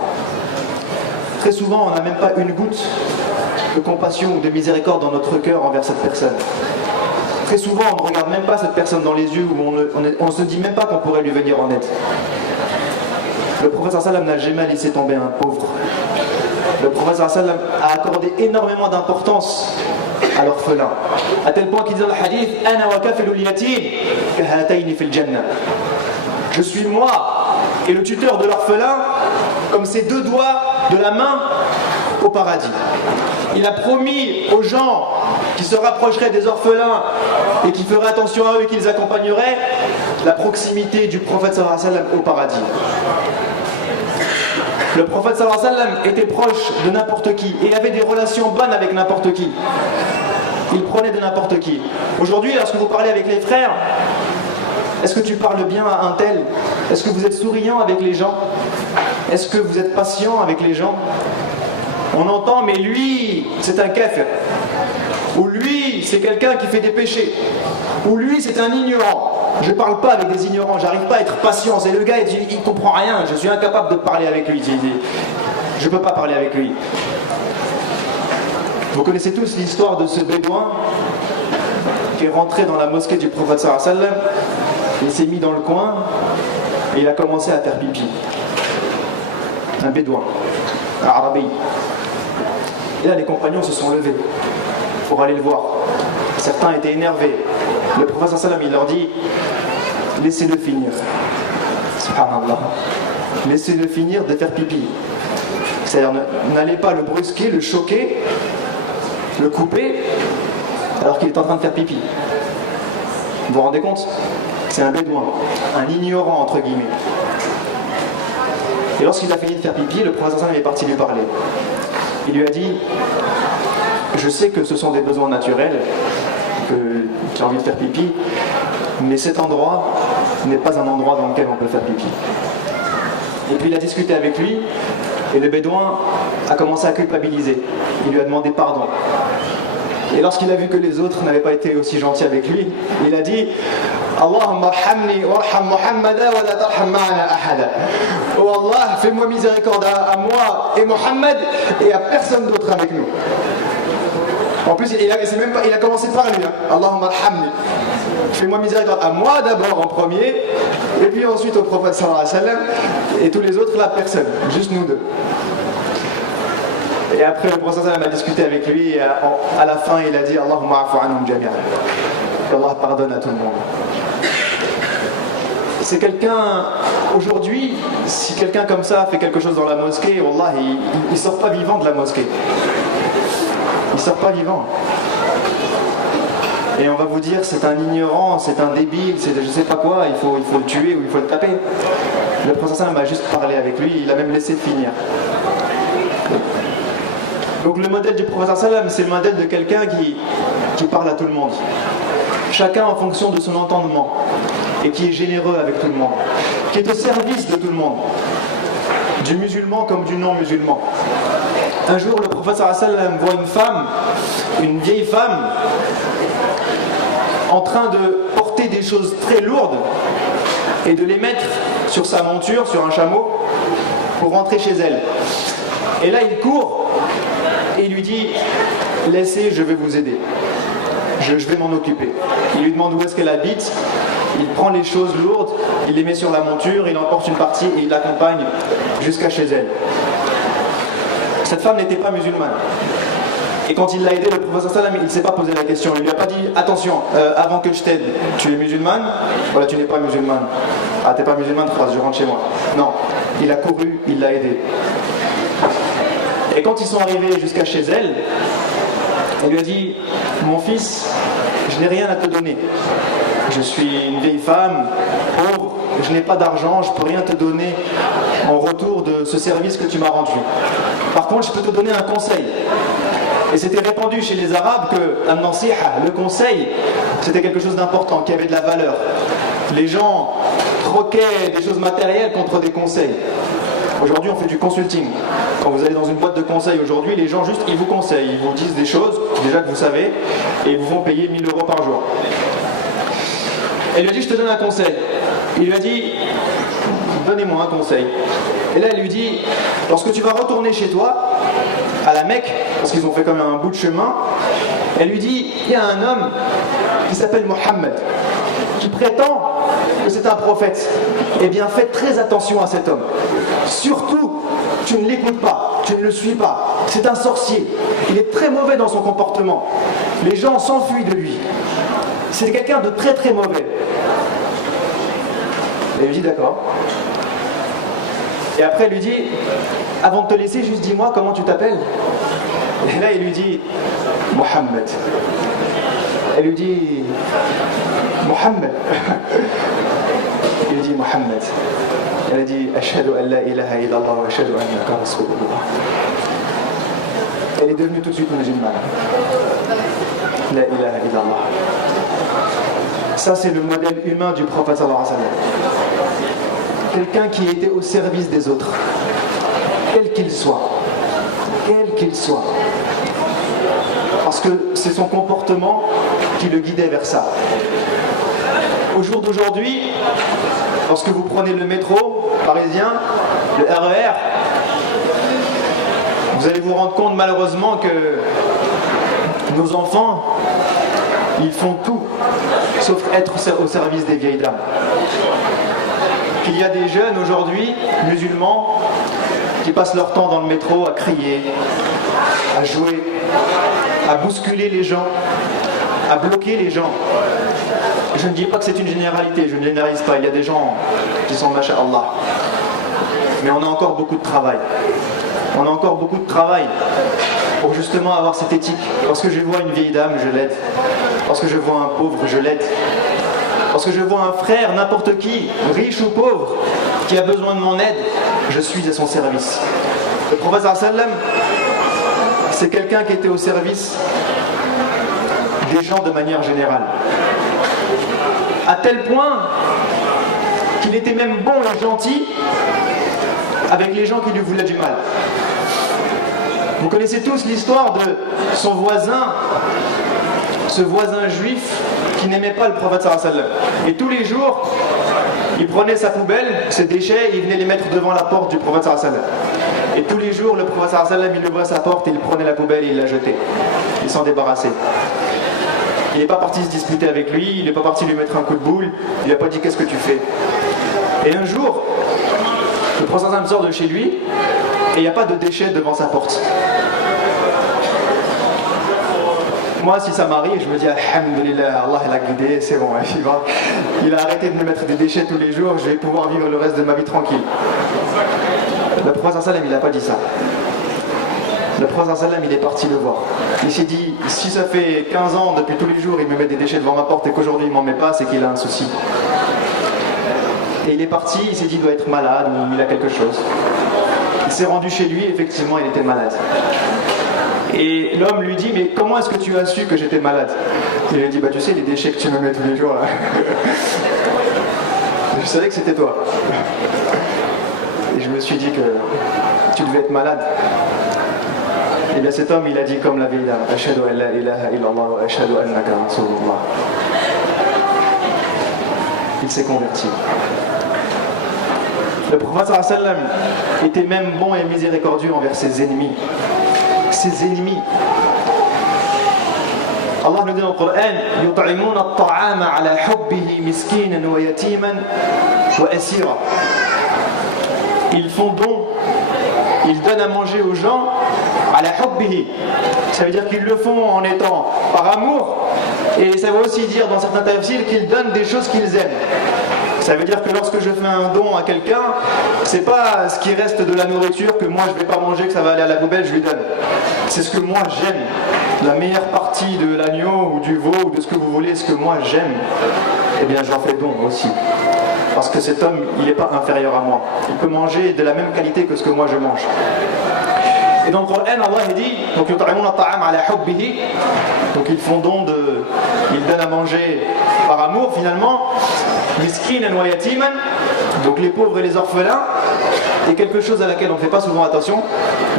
Très souvent, on n'a même pas une goutte de compassion ou de miséricorde dans notre cœur envers cette personne. Très souvent, on ne regarde même pas cette personne dans les yeux, ou on ne se dit même pas qu'on pourrait lui venir en aide. Le prophète sallallahu alayhi wa sallam n'a jamais laissé tomber un pauvre. Le prophète sallallahu alayhi wa sallam a accordé énormément d'importance à l'orphelin, à tel point qu'il dit dans le hadith, Ana wa kafilul yatim kahataini fil jannah. Je suis moi et le tuteur de l'orphelin comme ces deux doigts de la main au paradis. Il a promis aux gens qui se rapprocheraient des orphelins et qui feraient attention à eux et qui les accompagneraient la proximité du prophète sallallahu alayhi wa sallam au paradis. Le prophète sallallahu alayhi wa sallam était proche de n'importe qui et avait des relations bonnes avec n'importe qui. Il prenait de n'importe qui. Aujourd'hui, lorsque vous parlez avec les frères, est-ce que tu parles bien à un tel? Est-ce que vous êtes souriant avec les gens? Est-ce que vous êtes patient avec les gens? On entend, mais lui, c'est un kafir. Ou lui, c'est quelqu'un qui fait des péchés. Ou lui, c'est un ignorant. je parle pas avec des ignorants, j'arrive pas à être patient. Et le gars, il comprend rien, je suis incapable de parler avec lui. Je peux pas parler avec lui. Vous connaissez tous l'histoire de ce bédouin qui est rentré dans la mosquée du prophète sallallahu alayhi wa sallam. Il s'est mis dans le coin et il a commencé à faire pipi. Un bédouin, un arabi. Et là, les compagnons se sont levés pour aller le voir. Certains étaient énervés. Le prophète sallallahu alayhi wa sallam, il leur dit, laissez-le finir. Subhanallah. Laissez-le finir de faire pipi. C'est-à-dire, n'allez pas le brusquer, le choquer, le couper, alors qu'il est en train de faire pipi. Vous vous rendez compte? C'est un bédouin, un ignorant entre guillemets. Et lorsqu'il a fini de faire pipi, le prophète sallallahu alayhi wa sallam est parti lui parler. Il lui a dit, je sais que ce sont des besoins naturels, que tu as envie de faire pipi, mais cet endroit n'est pas un endroit dans lequel on peut faire pipi. Et puis il a discuté avec lui, et le bédouin a commencé à culpabiliser. Il lui a demandé pardon. Et lorsqu'il a vu que les autres n'avaient pas été aussi gentils avec lui, il a dit, Allahumma arhamni warham Muhammada wa la tarham ma'ana ahada. Oh Allah, fais-moi miséricorde à moi et Mohammed et à personne d'autre avec nous. En plus, il a commencé par lui. Allahumma arhamni. Fais-moi miséricorde à moi d'abord en premier, et puis ensuite au prophète sallallahu alayhi wa sallam, et tous les autres là, personne, juste nous deux. Et après le prophète sallallahu alayhi wa sallam a discuté avec lui, et à la fin il a dit Allahumma afu anhum jami'an. Allah pardonne à tout le monde. C'est quelqu'un, aujourd'hui, si quelqu'un comme ça fait quelque chose dans la mosquée, wallah, il sort pas vivant de la mosquée. Il sort pas vivant. Et on va vous dire, c'est un ignorant, c'est un débile, c'est je sais pas quoi, il faut le tuer ou il faut le taper. Le prophète sallallahu alayhi wa sallam a juste parlé avec lui, il a même laissé finir. Donc le modèle du prophète sallallahu alayhi wa sallam, c'est le modèle de quelqu'un qui parle à tout le monde. Chacun en fonction de son entendement. Et qui est généreux avec tout le monde, qui est au service de tout le monde, du musulman comme du non-musulman. Un jour, le prophète sallallahu alayhi wa sallam voit une femme, une vieille femme, en train de porter des choses très lourdes et de les mettre sur sa monture, sur un chameau, pour rentrer chez elle. Et là, il court et il lui dit « Laissez, je vais vous aider. Je vais m'en occuper. » Il lui demande où est-ce qu'elle habite. Il prend les choses lourdes, il les met sur la monture, il emporte une partie et il l'accompagne jusqu'à chez elle. Cette femme n'était pas musulmane. Et quand il l'a aidé, le prophète sallam, il ne s'est pas posé la question. Il ne lui a pas dit, attention, avant que je t'aide, tu es musulmane? Voilà, tu n'es pas musulmane. Ah, t'es pas musulmane, je rentre chez moi. Non, il a couru, il l'a aidé. Et quand ils sont arrivés jusqu'à chez elle, il lui a dit, mon fils, je n'ai rien à te donner. Je suis une vieille femme, pauvre, je n'ai pas d'argent, je ne peux rien te donner en retour de ce service que tu m'as rendu. Par contre, je peux te donner un conseil. Et c'était répandu chez les Arabes que an-nasiha, le conseil, c'était quelque chose d'important, qui avait de la valeur. Les gens troquaient des choses matérielles contre des conseils. Aujourd'hui, on fait du consulting. Quand vous allez dans une boîte de conseil aujourd'hui, les gens juste, ils vous conseillent, ils vous disent des choses, déjà que vous savez, et ils vous font payer 1000 € par jour. Elle lui a dit, je te donne un conseil. Il lui a dit, donnez-moi un conseil. Et là, elle lui dit, lorsque tu vas retourner chez toi, à la Mecque, parce qu'ils ont fait quand même un bout de chemin, elle lui dit, il y a un homme qui s'appelle Mohammed, qui prétend que c'est un prophète. Eh bien, faites très attention à cet homme. Surtout, tu ne l'écoutes pas, tu ne le suis pas. C'est un sorcier. Il est très mauvais dans son comportement. Les gens s'enfuient de lui. C'est quelqu'un de très très mauvais. Elle lui dit d'accord. Et après elle lui dit, avant de te laisser, juste dis-moi comment tu t'appelles. Et là il lui dit, Mohammed. Elle lui dit, Mohammed. Il lui dit, Mohammed. Elle a dit, Ashhadu an la ilaha illallah wa ashhadu annaka rasulullah. Elle est devenue tout de suite musulmane. La ilaha illallah. Ça, c'est le modèle humain du prophète sallallahu alayhi wa sallam. Quelqu'un qui était au service des autres, quel qu'il soit. Quel qu'il soit. Parce que c'est son comportement qui le guidait vers ça. Au jour d'aujourd'hui, lorsque vous prenez le métro parisien, le RER, vous allez vous rendre compte malheureusement que nos enfants, ils font tout sauf être au service des vieilles dames. Qu'il y a des jeunes aujourd'hui, musulmans, qui passent leur temps dans le métro à crier, à jouer, à bousculer les gens, à bloquer les gens. Je ne dis pas que c'est une généralité, je ne généralise pas, il y a des gens qui sont masha'Allah. Mais on a encore beaucoup de travail. On a encore beaucoup de travail pour justement avoir cette éthique. Lorsque je vois une vieille dame, je l'aide. Lorsque je vois un pauvre, je l'aide. Lorsque je vois un frère, n'importe qui, riche ou pauvre, qui a besoin de mon aide, je suis à son service. Le prophète sallam, c'est quelqu'un qui était au service des gens de manière générale. À tel point qu'il était même bon et gentil avec les gens qui lui voulaient du mal. Vous connaissez tous l'histoire de son voisin, ce voisin juif qui n'aimait pas le prophète sallallahu alayhi wa sallam. Et tous les jours, il prenait sa poubelle, ses déchets, et il venait les mettre devant la porte du prophète sallallahu alayhi wa sallam. Et tous les jours, le prophète sallallahu alayhi wa sallam, il ouvrait sa porte, il prenait la poubelle et il la jetait. Il s'en débarrassait. Il n'est pas parti se disputer avec lui, il n'est pas parti lui mettre un coup de boule, il n'a pas dit qu'est-ce que tu fais. Et un jour, le prophète sallallahu alayhi wa sallam sort de chez lui et il n'y a pas de déchets devant sa porte. Moi, si ça m'arrive, je me dis alhamdulillah, Allah l'a guidé, c'est bon, il a arrêté de me mettre des déchets tous les jours, je vais pouvoir vivre le reste de ma vie tranquille. Le prophète sallam, il n'a pas dit ça. Le prophète sallam, il est parti le voir. Il s'est dit, si ça fait 15 ans, depuis tous les jours, il me met des déchets devant ma porte et qu'aujourd'hui il m'en met pas, c'est qu'il a un souci. Et il est parti, il s'est dit, il doit être malade ou il a quelque chose. Il s'est rendu chez lui, effectivement, il était malade. Et l'homme lui dit, mais comment est-ce que tu as su que j'étais malade? Il lui dit, bah tu sais, les déchets que tu me mets tous les jours là. Je savais que c'était toi. Et je me suis dit que tu devais être malade. Et bien cet homme, il a dit comme la vieille dame, Ashhadu an la ilaha illallah wa ashhadu annaka rasulullah. Il s'est converti. Le prophète sallallahu alayhi wa sallam était même bon et miséricordieux envers ses ennemis. Ses ennemis. Allah nous dit dans le Coran, يطعمون الطعام على حبه مسكينا ويتيما وأسيرا. Ils font don, ils donnent à manger aux gens على حبه. Ça veut dire qu'ils le font en étant par amour, et ça veut aussi dire dans certains tafsirs qu'ils donnent des choses qu'ils aiment. Ça veut dire que lorsque je fais un don à quelqu'un, c'est pas ce qui reste de la nourriture que moi je vais pas manger, que ça va aller à la poubelle, je lui donne. C'est ce que moi j'aime. La meilleure partie de l'agneau ou du veau ou de ce que vous voulez, ce que moi j'aime, eh bien j'en fais don aussi. Parce que cet homme, il n'est pas inférieur à moi. Il peut manger de la même qualité que ce que moi je mange. Et dans le Coran, Allah dit, donc ils font don de, ils donnent à manger par amour finalement, miskinan wa yatiman, donc les pauvres et les orphelins, et quelque chose à laquelle on ne fait pas souvent attention,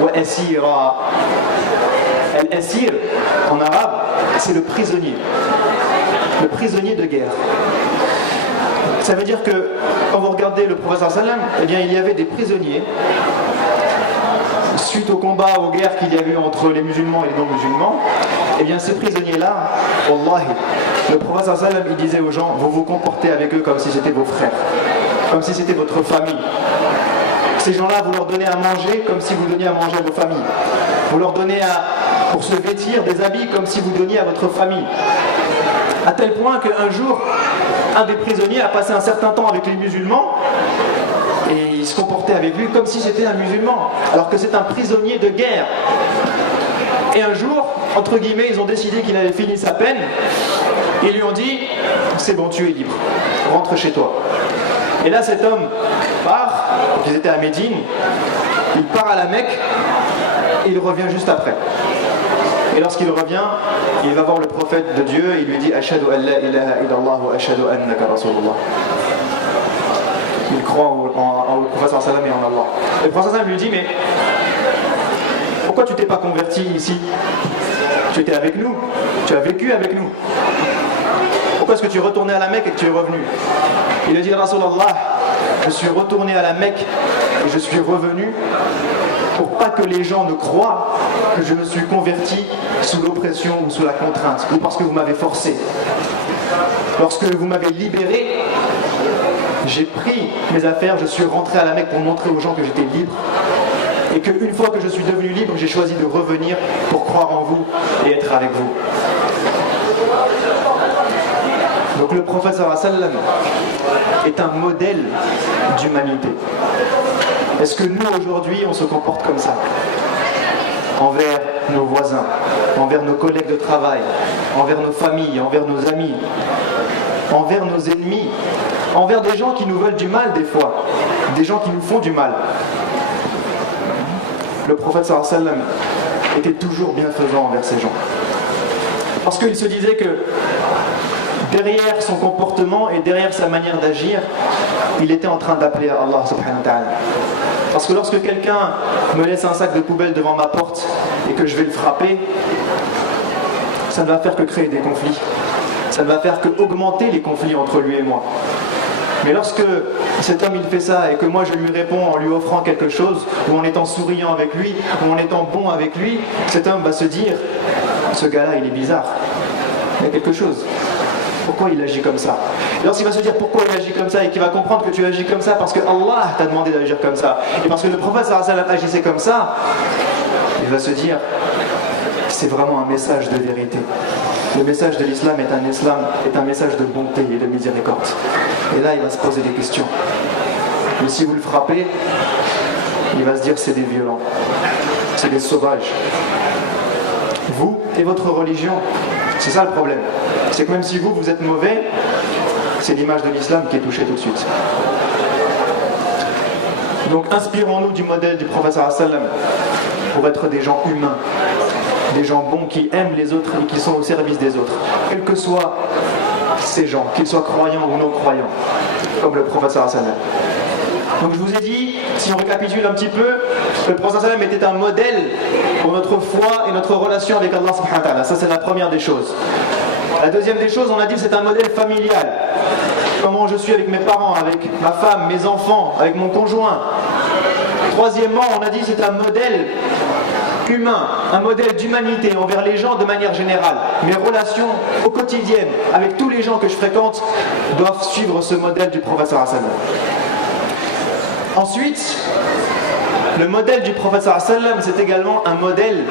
wa asira. Al-asir en arabe, c'est le prisonnier de guerre. Ça veut dire que quand vous regardez le prophète sallallahu alayhi wa sallam, eh bien il y avait des prisonniers suite au combat, aux guerres qu'il y a eu entre les musulmans et les non-musulmans. Eh bien ces prisonniers-là, wallahi, le prophète sallallahu alayhi wa sallam, il disait aux gens, vous vous comportez avec eux comme si c'était vos frères, comme si c'était votre famille. Ces gens-là, vous leur donnez à manger comme si vous donniez à manger à vos familles. Vous leur donnez pour se vêtir des habits comme si vous donniez à votre famille. À tel point qu'un jour, un des prisonniers a passé un certain temps avec les musulmans et il se comportait avec lui comme si c'était un musulman, alors que c'est un prisonnier de guerre. Et un jour, entre guillemets, ils ont décidé qu'il avait fini sa peine. Ils lui ont dit, c'est bon, tu es libre, rentre chez toi. Et là, cet homme part, donc ils étaient à Médine, il part à la Mecque et il revient juste après. Et lorsqu'il revient, il va voir le prophète de Dieu et il lui dit Ashhadu an la ilaha illallah wa ashhadu annaka rasulullah. Il croit en le prophète sallallahu alayhi wa sallam et en Allah. Et le prophète sallallahu alayhi wa sallam lui dit, mais pourquoi tu t'es pas converti ici? Tu étais avec nous, tu as vécu avec nous. Pourquoi est-ce que tu es retourné à la Mecque et que tu es revenu? Il a dit, Rasulallah, je suis retourné à la Mecque et je suis revenu pour pas que les gens ne croient que je me suis converti sous l'oppression ou sous la contrainte, ou parce que vous m'avez forcé. Lorsque vous m'avez libéré, j'ai pris mes affaires, je suis rentré à la Mecque pour montrer aux gens que j'étais libre. Et qu'une fois que je suis devenu libre, j'ai choisi de revenir pour croire en vous et être avec vous. Donc le prophète sallallahu alayhi wa sallam est un modèle d'humanité. Est-ce que nous aujourd'hui on se comporte comme ça envers nos voisins, envers nos collègues de travail, envers nos familles, envers nos amis, envers nos ennemis, envers des gens qui nous veulent du mal des fois, des gens qui nous font du mal? Le prophète sallallahu alayhi wa sallam était toujours bienfaisant envers ces gens. Parce qu'il se disait que derrière son comportement et derrière sa manière d'agir, il était en train d'appeler à Allah subhanahu wa ta'ala. Parce que lorsque quelqu'un me laisse un sac de poubelle devant ma porte et que je vais le frapper, ça ne va faire que créer des conflits. Ça ne va faire que augmenter les conflits entre lui et moi. Mais lorsque cet homme il fait ça et que moi je lui réponds en lui offrant quelque chose, ou en étant souriant avec lui, ou en étant bon avec lui, cet homme va se dire, ce gars-là il est bizarre, il y a quelque chose. Pourquoi il agit comme ça? Et lorsqu'il va se dire pourquoi il agit comme ça et qu'il va comprendre que tu agis comme ça parce que Allah t'a demandé d'agir comme ça et parce que le prophète sallallahu alayhi wa sallam agissait comme ça, il va se dire c'est vraiment un message de vérité. Le message de l'islam est un message de bonté et de miséricorde. Et là il va se poser des questions. Mais si vous le frappez, il va se dire c'est des violents, c'est des sauvages. Vous et votre religion, c'est ça le problème. C'est que même si vous êtes mauvais, c'est l'image de l'islam qui est touchée tout de suite. Donc inspirons-nous du modèle du prophète sallallahu alayhi wa sallam pour être des gens humains, des gens bons qui aiment les autres et qui sont au service des autres, quels que soient ces gens, qu'ils soient croyants ou non croyants, comme le prophète sallallahu alayhi wa sallam. Donc je vous ai dit, si on récapitule un petit peu, le prophète sallallahu alayhi wa sallam était un modèle pour notre foi et notre relation avec Allah subhanahu wa ta'ala. Ça c'est la première des choses. La deuxième des choses, on a dit c'est un modèle familial. Comment je suis avec mes parents, avec ma femme, mes enfants, avec mon conjoint. Troisièmement, on a dit c'est un modèle humain, un modèle d'humanité envers les gens de manière générale. Mes relations au quotidien avec tous les gens que je fréquente doivent suivre ce modèle du prophète sallallahu alayhi wa sallam. Ensuite, le modèle du prophète sallallahu alayhi wa sallam, c'est également un modèle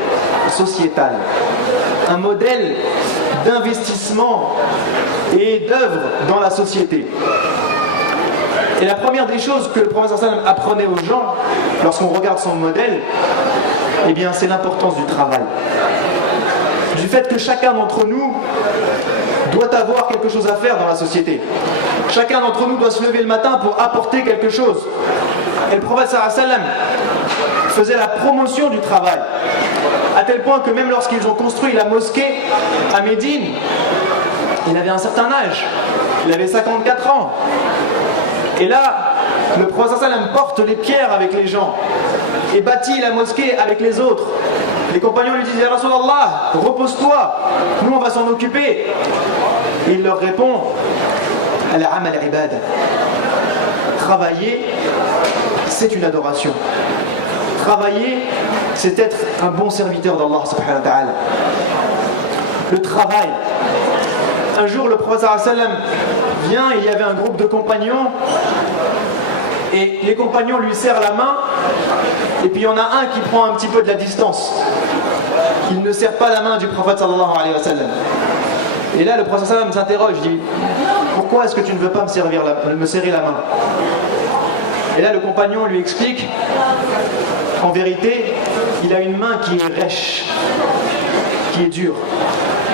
sociétal, un modèle d'investissement et d'œuvre dans la société. Et la première des choses que le prophète sallallahu alayhi wa sallam apprenait aux gens, lorsqu'on regarde son modèle, eh bien c'est l'importance du travail. Du fait que chacun d'entre nous doit avoir quelque chose à faire dans la société. Chacun d'entre nous doit se lever le matin pour apporter quelque chose. Et le prophète sallallahu alayhi wa sallam faisait la promotion du travail. À tel point que même lorsqu'ils ont construit la mosquée à Médine, il avait un certain âge, il avait 54 ans. Et là, le prophète sallallahu alayhi wa sallam porte les pierres avec les gens et bâtit la mosquée avec les autres. Les compagnons lui disent, Ya Rasulallah, repose-toi, nous on va s'en occuper. Et il leur répond, Al-amal ibad. Travailler, c'est une adoration. Travailler, c'est être un bon serviteur d'Allah subhanahu wa ta'ala. Le travail. Un jour, le prophète sallallahu alayhi wa sallam vient et il y avait un groupe de compagnons et les compagnons lui serrent la main et puis il y en a un qui prend un petit peu de la distance. Il ne serre pas la main du prophète sallallahu alayhi wa sallam. Et là, le prophète sallallahu alayhi wa sallam s'interroge, dit, pourquoi est-ce que tu ne veux pas me serrer la main? Et là, le compagnon lui explique, en vérité, il a une main qui est rêche, qui est dure.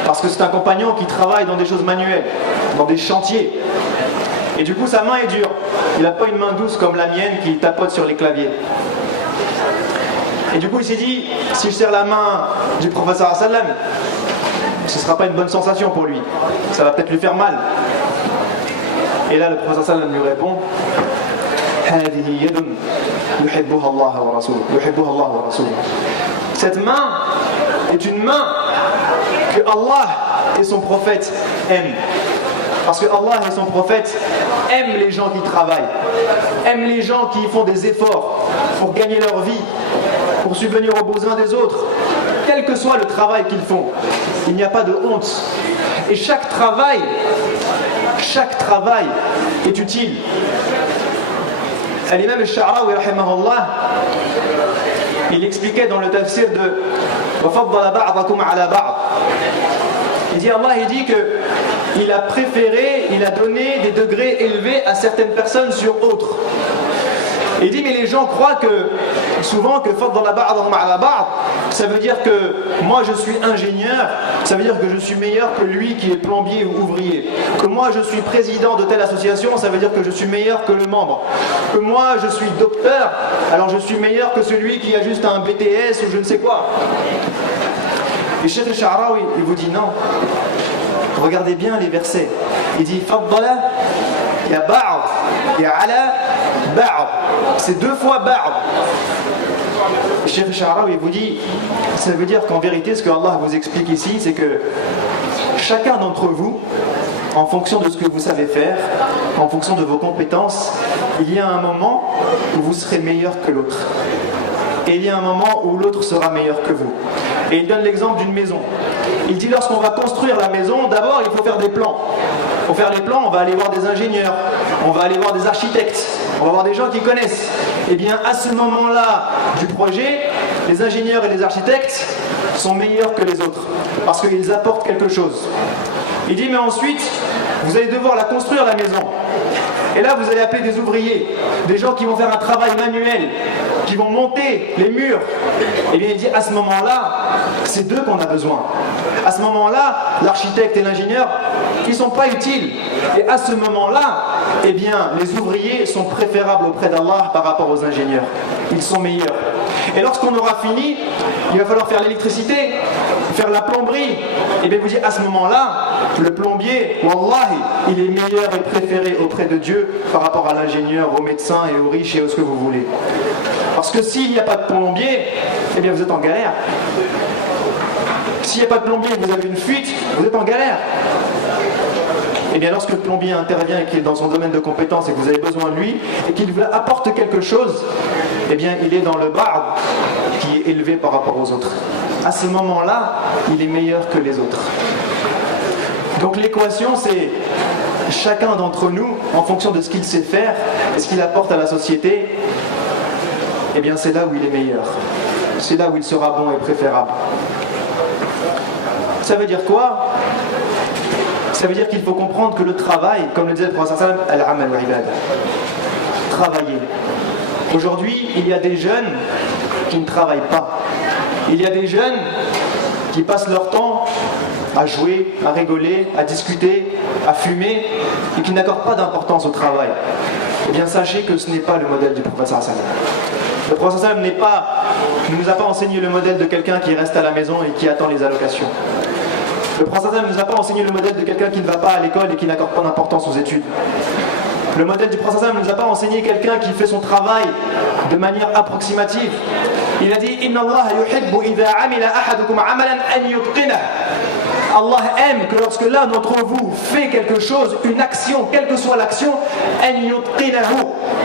Parce que c'est un compagnon qui travaille dans des choses manuelles, dans des chantiers. Et du coup, sa main est dure. Il n'a pas une main douce comme la mienne qui tapote sur les claviers. Et du coup, il s'est dit, si je serre la main du prophète sallallahu alayhi wa sallam, ce ne sera pas une bonne sensation pour lui. Ça va peut-être lui faire mal. Et là, le prophète sallallahu alayhi wa sallam lui répond, cette main est une main que Allah et son prophète aiment. Parce que Allah et son prophète aiment les gens qui travaillent, aiment les gens qui font des efforts pour gagner leur vie, pour subvenir aux besoins des autres, quel que soit le travail qu'ils font. Il n'y a pas de honte. Et chaque travail est utile. L'imam al-Sha'rawi, rahimahullah, il expliquait dans le tafsir de وَفَضَّلَ بَعْضَكُمْ عَلَى بَعْضٍ. Allah dit qu'il a préféré, il a donné des degrés élevés à certaines personnes sur autres. Il dit, mais les gens croient que souvent que فَضَّلَ بَعْضَهُمْ عَلَى بَعْضٍ, ça veut dire que moi je suis ingénieur, ça veut dire que je suis meilleur que lui qui est plombier ou ouvrier. Que moi je suis président de telle association, ça veut dire que je suis meilleur que le membre. Que moi je suis docteur, alors je suis meilleur que celui qui a juste un BTS ou je ne sais quoi. Et Cheikh al-Sha'rawi, il vous dit non. Regardez bien les versets. Il dit faddala, il y a ba'd, il y a ala, ba'd. C'est deux fois ba'd. Et Cheikh al-Sha'rawi vous dit, ça veut dire qu'en vérité, ce que Allah vous explique ici, c'est que chacun d'entre vous, en fonction de ce que vous savez faire, en fonction de vos compétences, il y a un moment où vous serez meilleur que l'autre. Et il y a un moment où l'autre sera meilleur que vous. Et il donne l'exemple d'une maison. Il dit lorsqu'on va construire la maison, d'abord il faut faire des plans. Pour faire les plans, on va aller voir des ingénieurs, on va aller voir des architectes, on va voir des gens qui connaissent. Et bien à ce moment-là du projet, les ingénieurs et les architectes sont meilleurs que les autres, parce qu'ils apportent quelque chose. Il dit mais ensuite, vous allez devoir la construire la maison. Et là vous allez appeler des ouvriers, des gens qui vont faire un travail manuel, qui vont monter les murs. Et bien il dit à ce moment-là, c'est d'eux qu'on a besoin. À ce moment-là, l'architecte et l'ingénieur, ils ne sont pas utiles. Et à ce moment-là, eh bien, les ouvriers sont préférables auprès d'Allah par rapport aux ingénieurs. Ils sont meilleurs. Et lorsqu'on aura fini, il va falloir faire l'électricité, faire la plomberie. Et bien vous dites à ce moment-là, le plombier, wallahi, il est meilleur et préféré auprès de Dieu par rapport à l'ingénieur, aux médecins et aux riches et à ce que vous voulez. Parce que s'il n'y a pas de plombier, eh bien vous êtes en galère. S'il n'y a pas de plombier et que vous avez une fuite, vous êtes en galère. Et bien lorsque le plombier intervient et qu'il est dans son domaine de compétence et que vous avez besoin de lui et qu'il vous apporte quelque chose, eh bien il est dans le ba'd qui est élevé par rapport aux autres. À ce moment-là, il est meilleur que les autres. Donc l'équation c'est chacun d'entre nous, en fonction de ce qu'il sait faire et ce qu'il apporte à la société, eh bien c'est là où il est meilleur. C'est là où il sera bon et préférable. Ça veut dire quoi? Ça veut dire qu'il faut comprendre que le travail, comme le disait le prophète sallallahu alayhi wa sallam, al-amal wal-ibad. Travailler. Aujourd'hui, il y a des jeunes qui ne travaillent pas. Il y a des jeunes qui passent leur temps à jouer, à rigoler, à discuter, à fumer et qui n'accordent pas d'importance au travail. Eh bien, sachez que ce n'est pas le modèle du prophète sallallahu alayhi wa sallam. Le prophète sallallahu alayhi wa sallam ne nous a pas enseigné le modèle de quelqu'un qui reste à la maison et qui attend les allocations. Le prophète ne nous a pas enseigné le modèle de quelqu'un qui ne va pas à l'école et qui n'accorde pas d'importance aux études. Le modèle du prophète ne nous a pas enseigné quelqu'un qui fait son travail de manière approximative. Il a dit Inna Allah yuhibbu idha amila ahadukum amalan an yutqinah. Allah aime que lorsque l'un d'entre vous fait quelque chose, une action, quelle que soit l'action,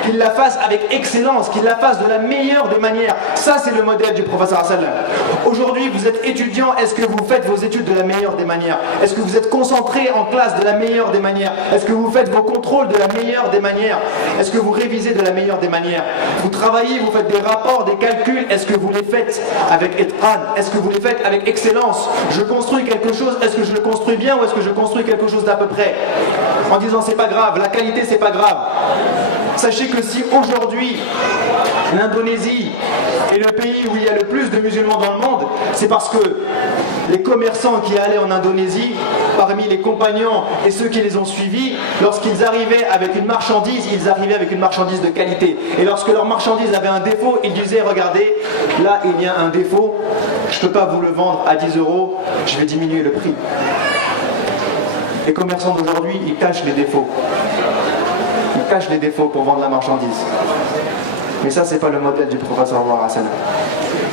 qu'il la fasse avec excellence, qu'il la fasse de la meilleure des manières. Ça, c'est le modèle du prophète. Aujourd'hui, vous êtes étudiant, est-ce que vous faites vos études de la meilleure des manières? Est-ce que vous êtes concentré en classe de la meilleure des manières? Est-ce que vous faites vos contrôles de la meilleure des manières? Est-ce que vous révisez de la meilleure des manières? Vous travaillez, vous faites des rapports, des calculs, est-ce que vous les faites avec itqan? Est-ce que vous les faites avec excellence? Je construis quelque chose, est-ce que je le construis bien ou est-ce que je construis quelque chose d'à peu près? En disant c'est pas grave, la qualité c'est pas grave. Sachez que si aujourd'hui l'Indonésie est le pays où il y a le plus de musulmans dans le monde, c'est parce que les commerçants qui allaient en Indonésie, parmi les compagnons et ceux qui les ont suivis, lorsqu'ils arrivaient avec une marchandise, ils arrivaient avec une marchandise de qualité. Et lorsque leur marchandise avait un défaut, ils disaient regardez, là il y a un défaut, je ne peux pas vous le vendre à 10 €, je vais diminuer le prix. Les commerçants d'aujourd'hui, ils cachent les défauts. Ils cachent les défauts pour vendre la marchandise. Mais ça, c'est pas le modèle du prophète sallallahu alayhi wa sallam.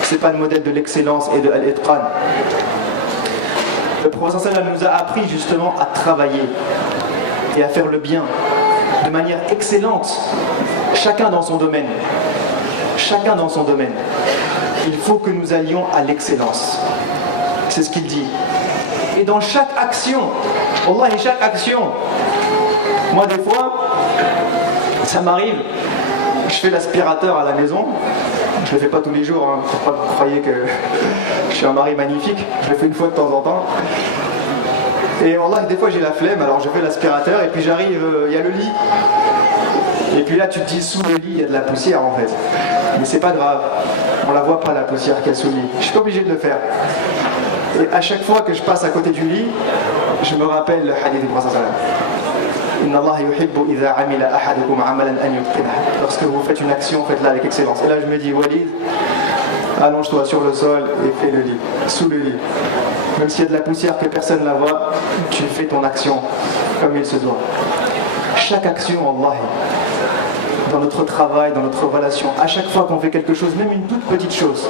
C'est pas le modèle de l'excellence et de al-itqan. Le prophète sallallahu alayhi wa sallam nous a appris justement à travailler. et à faire le bien de manière excellente, chacun dans son domaine. Chacun dans son domaine. Il faut que nous allions à l'excellence. C'est ce qu'il dit. Et dans chaque action, Wallah, et chaque action, moi des fois, ça m'arrive, je fais l'aspirateur à la maison, je le fais pas tous les jours, hein, faut pas que vous croyez que je suis un mari magnifique, je le fais une fois de temps en temps. Et Wallah, des fois j'ai la flemme, alors je fais l'aspirateur et puis j'arrive, il y a le lit. Et puis là tu te dis, sous le lit il y a de la poussière en fait. Mais c'est pas grave, on la voit pas la poussière qu'il y a sous le lit. Je suis pas obligé de le faire. Et à chaque fois que je passe à côté du lit, je me rappelle le hadith du prophète sallallahu alayhi wa sallam. Inna Allah yuhibbu idha amila ahadukum amalan an yutqinah. Lorsque vous faites une action, faites-la avec excellence. Et là je me dis, Walid, allonge-toi sur le sol et fais le lit, sous le lit. Même s'il y a de la poussière que personne ne la voit, tu fais ton action comme il se doit. Chaque action, Wallahi, dans notre travail, dans notre relation, à chaque fois qu'on fait quelque chose, même une toute petite chose,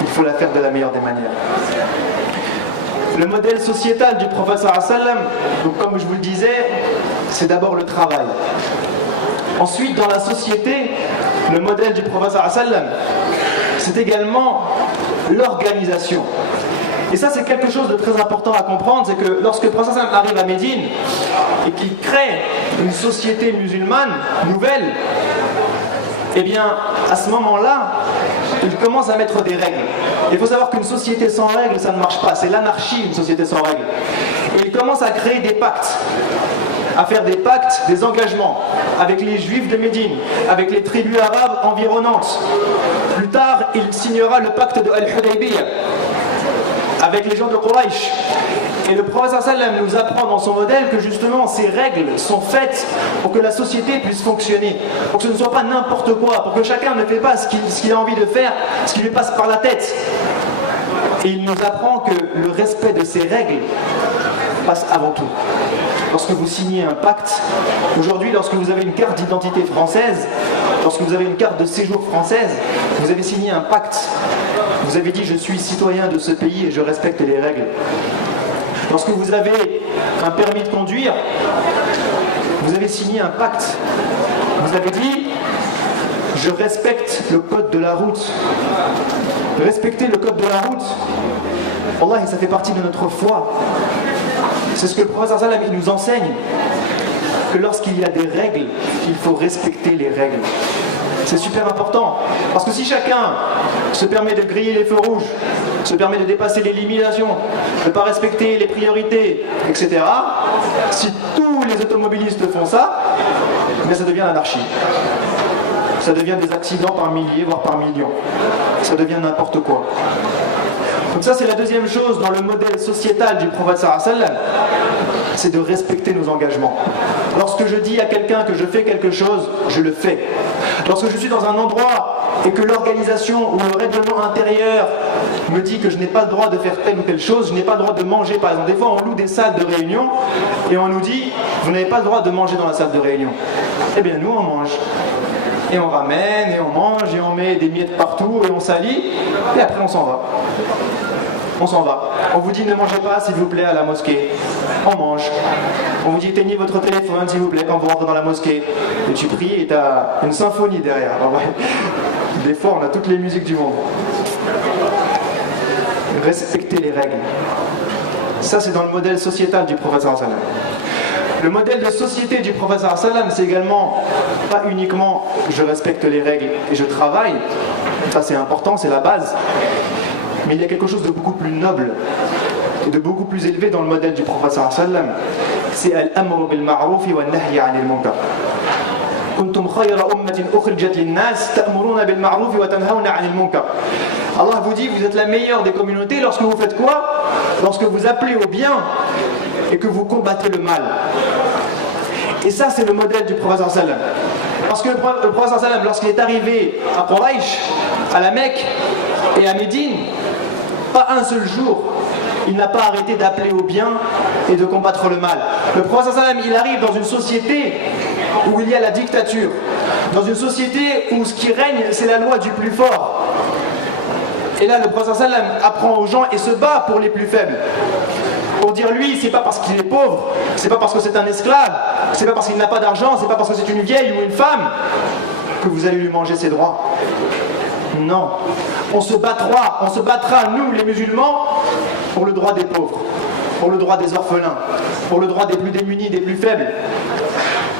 il faut la faire de la meilleure des manières. Le modèle sociétal du prophète sallallahu alayhi wa sallam, donc comme je vous le disais, c'est d'abord le travail. Ensuite, dans la société, le modèle du prophète sallallahu alayhi wa sallam, c'est également l'organisation. Et ça, c'est quelque chose de très important à comprendre, c'est que lorsque le prophète sallallahu alayhi wa sallam arrive à Médine et qu'il crée une société musulmane nouvelle, eh bien, à ce moment-là, il commence à mettre des règles. Il faut savoir qu'une société sans règles, ça ne marche pas. C'est l'anarchie, une société sans règles. Et il commence à créer des pactes, à faire des pactes, des engagements avec les juifs de Médine, avec les tribus arabes environnantes. Plus tard, il signera le pacte de Al-Hudaybiyah avec les gens de Quraysh. Et le prophète sallam nous apprend dans son modèle que justement ces règles sont faites pour que la société puisse fonctionner, pour que ce ne soit pas n'importe quoi, pour que chacun ne fait pas ce qu'il a envie de faire, ce qui lui passe par la tête. Et il nous apprend que le respect de ces règles passe avant tout. Lorsque vous signez un pacte, aujourd'hui lorsque vous avez une carte d'identité française, lorsque vous avez une carte de séjour française, vous avez signé un pacte. Vous avez dit je suis citoyen de ce pays et je respecte les règles. Lorsque vous avez un permis de conduire, vous avez signé un pacte. Vous avez dit je respecte le code de la route. Respecter le code de la route, Wallah, ça fait partie de notre foi. C'est ce que le prophète sallam il nous enseigne, que lorsqu'il y a des règles, il faut respecter les règles. C'est super important, parce que si chacun se permet de griller les feux rouges, se permet de dépasser les limitations, de ne pas respecter les priorités, etc., si tous les automobilistes font ça, mais ça devient l'anarchie. Ça devient des accidents par milliers, voire par millions. Ça devient n'importe quoi. Donc ça c'est la deuxième chose dans le modèle sociétal du prophète sallallahu alayhi wa sallam, c'est de respecter nos engagements. Lorsque je dis à quelqu'un que je fais quelque chose, je le fais. Lorsque je suis dans un endroit et que l'organisation ou le règlement intérieur me dit que je n'ai pas le droit de faire telle ou telle chose, je n'ai pas le droit de manger, par exemple. Des fois on loue des salles de réunion et on nous dit vous n'avez pas le droit de manger dans la salle de réunion. Eh bien nous on mange. Et on ramène, et on mange, et on met des miettes partout, et on salit, et après on s'en va. On s'en va. On vous dit ne mangez pas s'il vous plaît à la mosquée. On mange. On vous dit éteignez votre téléphone s'il vous plaît quand vous rentrez dans la mosquée. Et tu pries et tu as une symphonie derrière. Des fois on a toutes les musiques du monde. Respectez les règles. Ça c'est dans le modèle sociétal du prophète sallallahu alayhi wa sallam. Le modèle de société du prophète sallallahu alayhi wa sallam, c'est également pas uniquement je respecte les règles et je travaille, ça c'est important, c'est la base, mais il y a quelque chose de beaucoup plus noble et de beaucoup plus élevé dans le modèle du prophète sallallahu alayhi wa sallam, c'est al-amru bil ma'ruf wa an-nahy 'anil munkar. Kuntum khayra ummatin ukhrijat lin-nas ta'muruna bil ma'ruf wa tanhauna 'anil munkar. Allah vous dit vous êtes la meilleure des communautés lorsque vous faites quoi? Lorsque vous appelez au bien et que vous combattez le mal. Et ça c'est le modèle du prophète sallallahu alayhi wa sallam. Parce que le prophète sallallahu alayhi wa sallam, lorsqu'il est arrivé à Quraysh, à la Mecque et à Médine, pas un seul jour il n'a pas arrêté d'appeler au bien et de combattre le mal. Le prophète sallallahu alayhi wa sallam, il arrive dans une société où il y a la dictature, dans une société où ce qui règne c'est la loi du plus fort. Et là le prophète sallallahu alayhi wa sallam apprend aux gens et se bat pour les plus faibles. Pour dire lui, c'est pas parce qu'il est pauvre, c'est pas parce que c'est un esclave, c'est pas parce qu'il n'a pas d'argent, c'est pas parce que c'est une vieille ou une femme que vous allez lui manger ses droits. Non. On se battra, nous les musulmans, pour le droit des pauvres, pour le droit des orphelins, pour le droit des plus démunis, des plus faibles.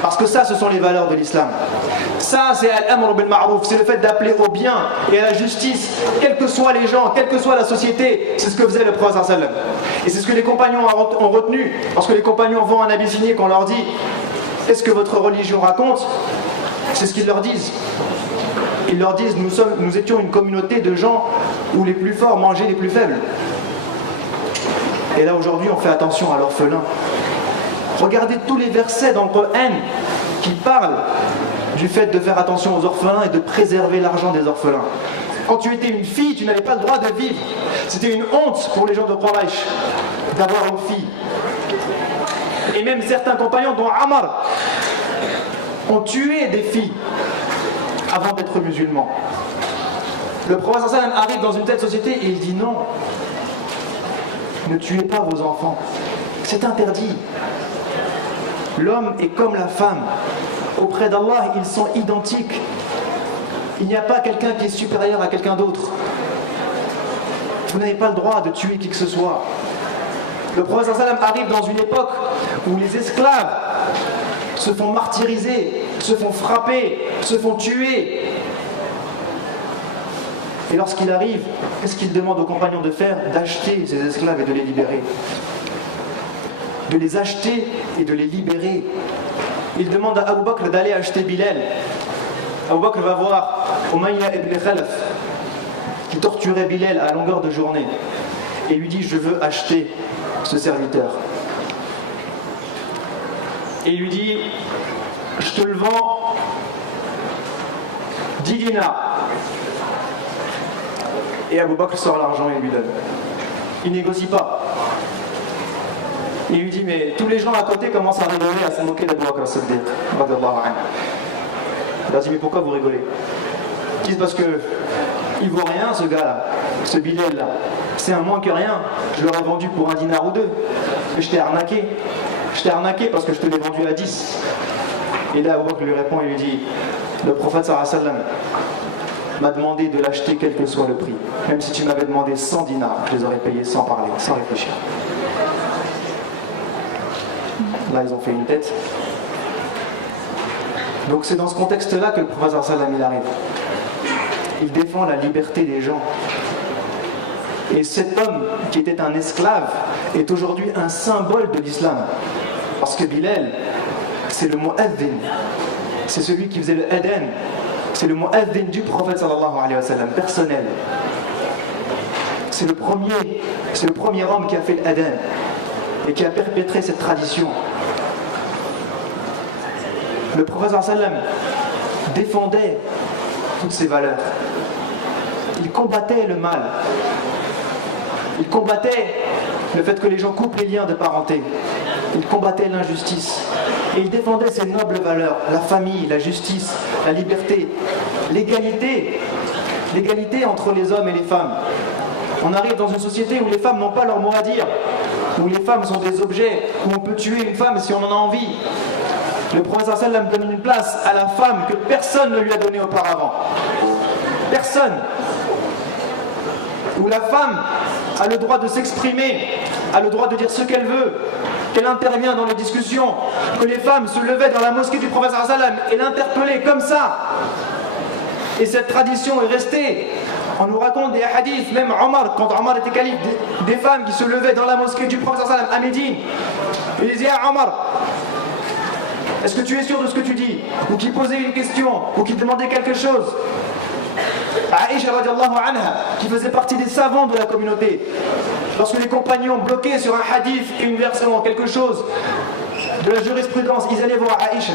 Parce que ça, ce sont les valeurs de l'islam. Ça, c'est al-amr bil ma'rouf, c'est le fait d'appeler au bien et à la justice, quels que soient les gens, quelle que soit la société. C'est ce que faisait le prophète sallallahu alayhi wa sallam. Et c'est ce que les compagnons ont retenu. Lorsque les compagnons vont en Abyssinie, qu'on leur dit « Qu'est-ce que votre religion raconte ?» C'est ce qu'ils leur disent. Ils leur disent nous étions une communauté de gens où les plus forts mangeaient les plus faibles. Et là, aujourd'hui, on fait attention à l'orphelin. Regardez tous les versets dans le Coran qui parlent du fait de faire attention aux orphelins et de préserver l'argent des orphelins. Quand tu étais une fille, tu n'avais pas le droit de vivre. C'était une honte pour les gens de Quraysh d'avoir une fille. Et même certains compagnons, dont Ammar, ont tué des filles avant d'être musulmans. Le prophète sallallahu alayhi wa sallam arrive dans une telle société et il dit non, ne tuez pas vos enfants. C'est interdit. L'homme est comme la femme. Auprès d'Allah, ils sont identiques. Il n'y a pas quelqu'un qui est supérieur à quelqu'un d'autre. Vous n'avez pas le droit de tuer qui que ce soit. Le prophète sallallahu alayhi wa sallam arrive dans une époque où les esclaves se font martyriser, se font frapper, se font tuer. Et lorsqu'il arrive, qu'est-ce qu'il demande aux compagnons de faire? D'acheter ces esclaves et de les libérer. De les acheter et de les libérer. Il demande à Abu Bakr d'aller acheter Bilal. Abu Bakr va voir Umayya ibn Khalaf qui torturait Bilal à longueur de journée et lui dit je veux acheter ce serviteur. Et il lui dit je te le vends 10 dinars. Et Abu Bakr sort l'argent et lui donne. Il négocie pas. Il lui dit mais tous les gens à côté commencent à rigoler, à se moquer d'Abu Bakr as-Siddiq. Il a dit mais pourquoi vous rigolez? Ils disent parce que il vaut rien ce gars-là, ce Bilal-là. C'est un moins que rien. Je l'aurais vendu pour 1 dinar ou 2. Mais je t'ai arnaqué. Je t'ai arnaqué parce que je te l'ai vendu à 10. Et là Abu Bakr lui répond et lui dit le prophète sallallahu alayhi wa sallam m'a demandé de l'acheter quel que soit le prix. Même si tu m'avais demandé 100 dinars, je les aurais payés sans parler, sans réfléchir. Là, ils ont fait une tête. Donc c'est dans ce contexte-là que le prophète sallam il arrive. Il défend la liberté des gens. Et cet homme qui était un esclave est aujourd'hui un symbole de l'islam. Parce que Bilal, c'est le mu'adhin. C'est celui qui faisait le adhan. C'est le mu'adhin du prophète sallallahu alayhi wa sallam, personnel. C'est le premier homme qui a fait l'adhan et qui a perpétré cette tradition. Le prophète sallallahu alayhi wa sallam défendait toutes ces valeurs. Il combattait le mal. Il combattait le fait que les gens coupent les liens de parenté. Il combattait l'injustice. Et il défendait ces nobles valeurs, la famille, la justice, la liberté, l'égalité. L'égalité entre les hommes et les femmes. On arrive dans une société où les femmes n'ont pas leur mot à dire, où les femmes sont des objets, où on peut tuer une femme si on en a envie. Le prophète sallam donne une place à la femme que personne ne lui a donnée auparavant. Personne. Où la femme a le droit de s'exprimer, a le droit de dire ce qu'elle veut, qu'elle intervient dans les discussions, que les femmes se levaient dans la mosquée du prophète sallam et l'interpellaient comme ça. Et cette tradition est restée. On nous raconte des hadiths, même Omar, quand Omar était calife, des femmes qui se levaient dans la mosquée du prophète sallam à Médine. Et disaient à Omar, est-ce que tu es sûr de ce que tu dis? Ou qui posait une question, ou qui demandait quelque chose. Aïcha radiallahu anha, qui faisait partie des savants de la communauté, lorsque les compagnons bloquaient sur un hadith et une version, quelque chose de la jurisprudence, ils allaient voir Aïcha.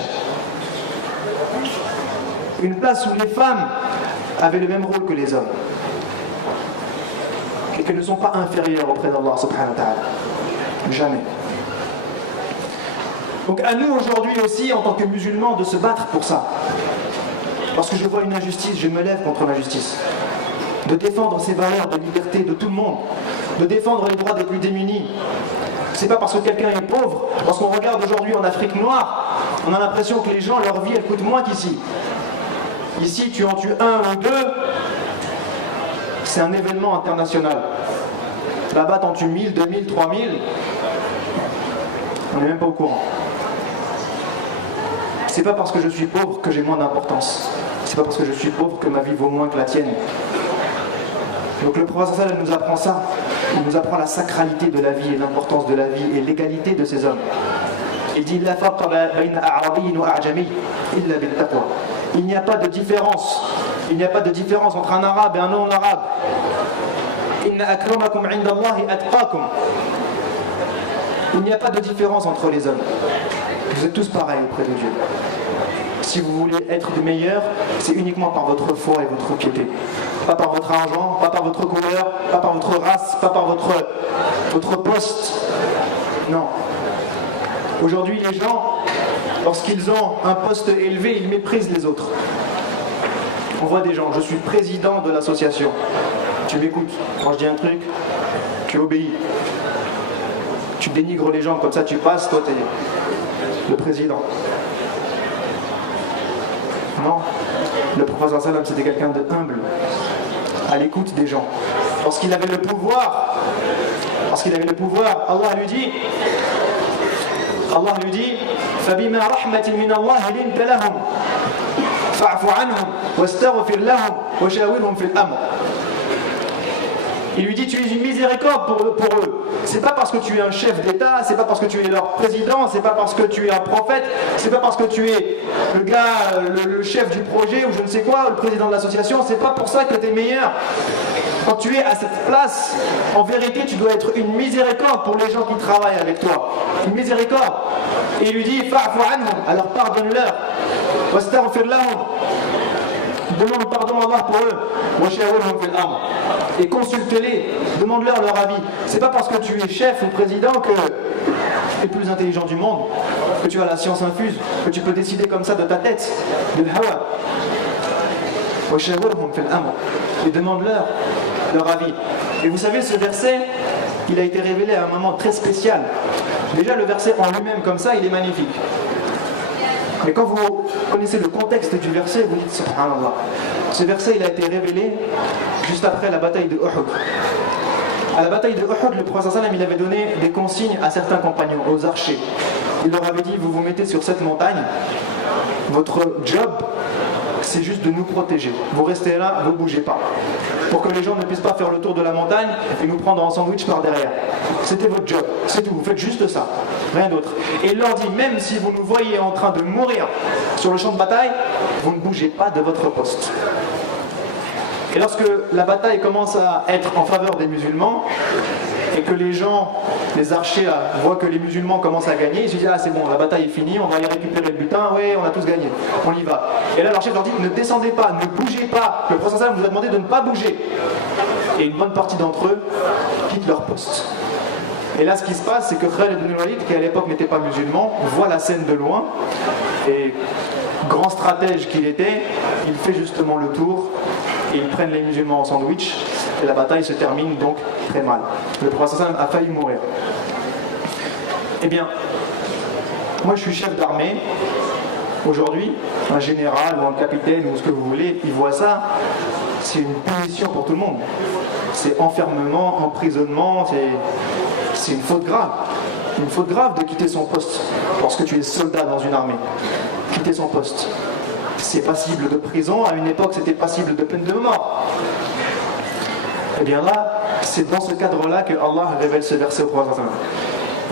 Une place où les femmes avaient le même rôle que les hommes et qu'elles ne sont pas inférieures auprès d'Allah subhanahu wa ta'ala. Jamais. Donc à nous aujourd'hui aussi, en tant que musulmans, de se battre pour ça. Lorsque je vois une injustice, je me lève contre l'injustice. De défendre ces valeurs de liberté de tout le monde. de défendre les droits des plus démunis. C'est pas parce que quelqu'un est pauvre. Lorsqu'on regarde aujourd'hui en Afrique noire, on a l'impression que les gens, leur vie, elle coûte moins qu'ici. Ici, tu en tues un ou deux, c'est un événement international. Là-bas, t'en tues 1000, 2000, 3000, on n'est même pas au courant. C'est pas parce que je suis pauvre que j'ai moins d'importance. C'est pas parce que je suis pauvre que ma vie vaut moins que la tienne. Donc le prophète sallallahu alayhi wa sallam nous apprend ça. Il nous apprend la sacralité de la vie et l'importance de la vie et l'égalité de ces hommes. Il dit La farqa bayna a'rabiyyin wa a'jami illa bil taqwa. Il n'y a pas de différence. Il n'y a pas de différence entre un arabe et un non-arabe. Inna akramakum 'inda Allahi atqakum. Il n'y a pas de différence entre les hommes. Vous êtes tous pareils auprès de Dieu. Si vous voulez être des meilleurs, c'est uniquement par votre foi et votre piété. Pas par votre argent, pas par votre couleur, pas par votre race, pas par votre poste. Non. Aujourd'hui, les gens, lorsqu'ils ont un poste élevé, ils méprisent les autres. On voit des gens, je suis président de l'association. Tu m'écoutes. Quand je dis un truc, tu obéis. Tu dénigres les gens, comme ça tu passes, toi t'es le président. Non, le prophète sallallahu alayhi wa sallam c'était quelqu'un de humble, à l'écoute des gens. Lorsqu'il avait le pouvoir, Allah lui dit فَبِمَا رَحْمَةٍ مِّنَ اللَّهِ لِنْتَ لَهُمْ فَاعْفُ عَنْهُمْ وَاسْتَغْفِرْ لَهُمْ وَشَاوِرْهُمْ فِي الْأَمْرِ. Il lui dit, tu es une miséricorde pour eux. C'est pas parce que tu es un chef d'État, c'est pas parce que tu es leur président, c'est pas parce que tu es un prophète, c'est pas parce que tu es le gars, le chef du projet ou je ne sais quoi, le président de l'association, c'est pas pour ça que tu es meilleur. Quand tu es à cette place, en vérité, tu dois être une miséricorde pour les gens qui travaillent avec toi. Une miséricorde. Et il lui dit, fa'fu anhum, alors pardonne-leur. Wastaghfir lahum. Demande pardon à Allah pour eux. Et consulte-les, demande-leur leur avis. C'est pas parce que tu es chef ou président que tu es le plus intelligent du monde, que tu as la science infuse, que tu peux décider comme ça de ta tête, de l'hawa. Et demande-leur leur avis. Et vous savez, ce verset, il a été révélé à un moment très spécial. Déjà, le verset en lui-même, comme ça, il est magnifique. Mais quand vous connaissez le contexte du verset, vous dites subhanallah. Ce verset il a été révélé juste après la bataille de Uhud. À la bataille de Uhud, le prophète sallam il avait donné des consignes à certains compagnons, aux archers. Il leur avait dit, vous vous mettez sur cette montagne, votre job c'est juste de nous protéger. Vous restez là, vous ne bougez pas. Pour que les gens ne puissent pas faire le tour de la montagne et nous prendre en sandwich par derrière. C'était votre job, c'est tout, vous faites juste ça, rien d'autre. Et il leur dit, même si vous nous voyez en train de mourir sur le champ de bataille, vous ne bougez pas de votre poste. Et lorsque la bataille commence à être en faveur des musulmans, et que les gens, les archers voient que les musulmans commencent à gagner, ils se disent, ah c'est bon, la bataille est finie, on va aller récupérer le butin, ouais, on a tous gagné, on y va. Et là leur chef leur dit, ne descendez pas, ne bougez pas, le prophète sallam vous a demandé de ne pas bouger. Et une bonne partie d'entre eux quittent leur poste. Et là ce qui se passe, c'est que Khalid ibn Walid, qui à l'époque n'était pas musulman, voit la scène de loin, et grand stratège qu'il était, il fait justement le tour, et ils prennent les musulmans en sandwich, et la bataille se termine donc très mal. Le prophète sallam a failli mourir. Eh bien, moi je suis chef d'armée, aujourd'hui, un général ou un capitaine ou ce que vous voulez, il voit ça, c'est une punition pour tout le monde. C'est enfermement, emprisonnement, c'est une faute grave. Une faute grave de quitter son poste lorsque tu es soldat dans une armée. Quitter son poste. C'est passible de prison, à une époque c'était passible de peine de mort. Et bien là, c'est dans ce cadre-là que Allah révèle ce verset au prophète.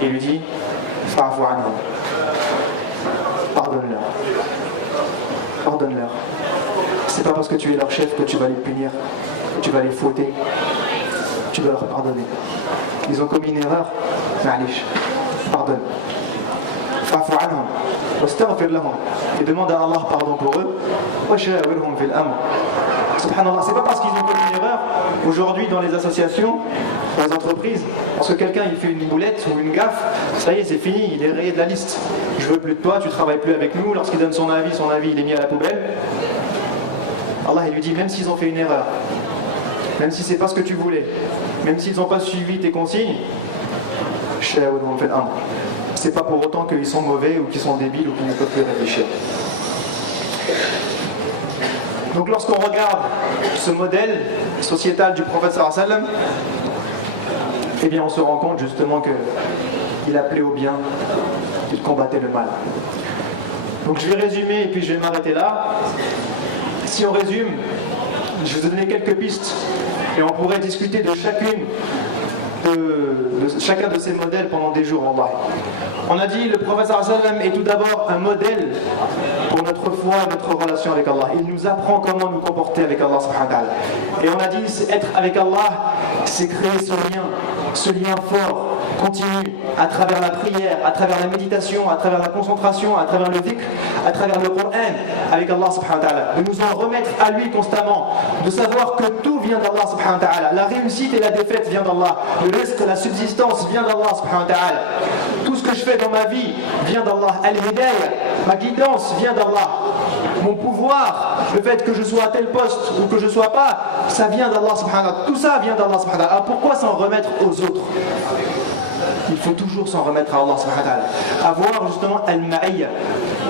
Et lui dit, fa'fu anhum. Pardonne-leur. Pardonne-leur. C'est pas parce que tu es leur chef que tu vas les punir, que tu vas les fouetter. Tu dois leur pardonner. Ils ont commis une erreur, ma'alish, pardonne. Fa'fu anhum. Wastaghfir lahum. Et demande à Allah pardon pour eux. Wa shawirhum fil amr. Subhanallah, c'est pas parce qu'ils ont commis une erreur aujourd'hui dans les associations, dans les entreprises, parce que quelqu'un il fait une boulette ou une gaffe, ça y est c'est fini, il est rayé de la liste. Je veux plus de toi, tu travailles plus avec nous. Lorsqu'il donne son avis il est mis à la poubelle. Allah il lui dit même s'ils ont fait une erreur, même si c'est pas ce que tu voulais, même s'ils n'ont pas suivi tes consignes, c'est pas pour autant qu'ils sont mauvais ou qu'ils sont débiles ou qu'ils ne peuvent plus réfléchir. Donc lorsqu'on regarde ce modèle sociétal du prophète sallallahu alayhi wa sallam, eh bien on se rend compte justement qu'il appelait au bien, qu'il combattait le mal. Donc je vais résumer et puis je vais m'arrêter là. Si on résume, je vais vous donner quelques pistes et on pourrait discuter de chacun de ces modèles pendant des jours. Allah. On a dit le prophète sallallahu alayhi wa sallam est tout d'abord un modèle pour notre foi et notre relation avec Allah. Il nous apprend comment nous comporter avec Allah subhanahu wa ta'ala. Et on a dit être avec Allah, c'est créer ce lien fort, continu, à travers la prière, à travers la méditation, à travers la concentration, à travers le dhikr, à travers le Coran, avec Allah subhanahu wa ta'ala. De nous en remettre à lui constamment, de savoir que tout vient d'Allah subhanahu wa ta'ala. La réussite et la défaite viennent d'Allah. Le risque, la subsistance vient d'Allah subhanahu wa ta'ala. Tout ce que je fais dans ma vie vient d'Allah. Al-Hidayah, ma guidance vient d'Allah. Mon pouvoir, le fait que je sois à tel poste ou que je ne sois pas, ça vient d'Allah subhanahu wa ta'ala. Tout ça vient d'Allah subhanahu wa ta'ala. Alors pourquoi s'en remettre aux autres? Il faut toujours s'en remettre à Allah subhanahu wa ta'ala. Avoir justement al-ma'iyya.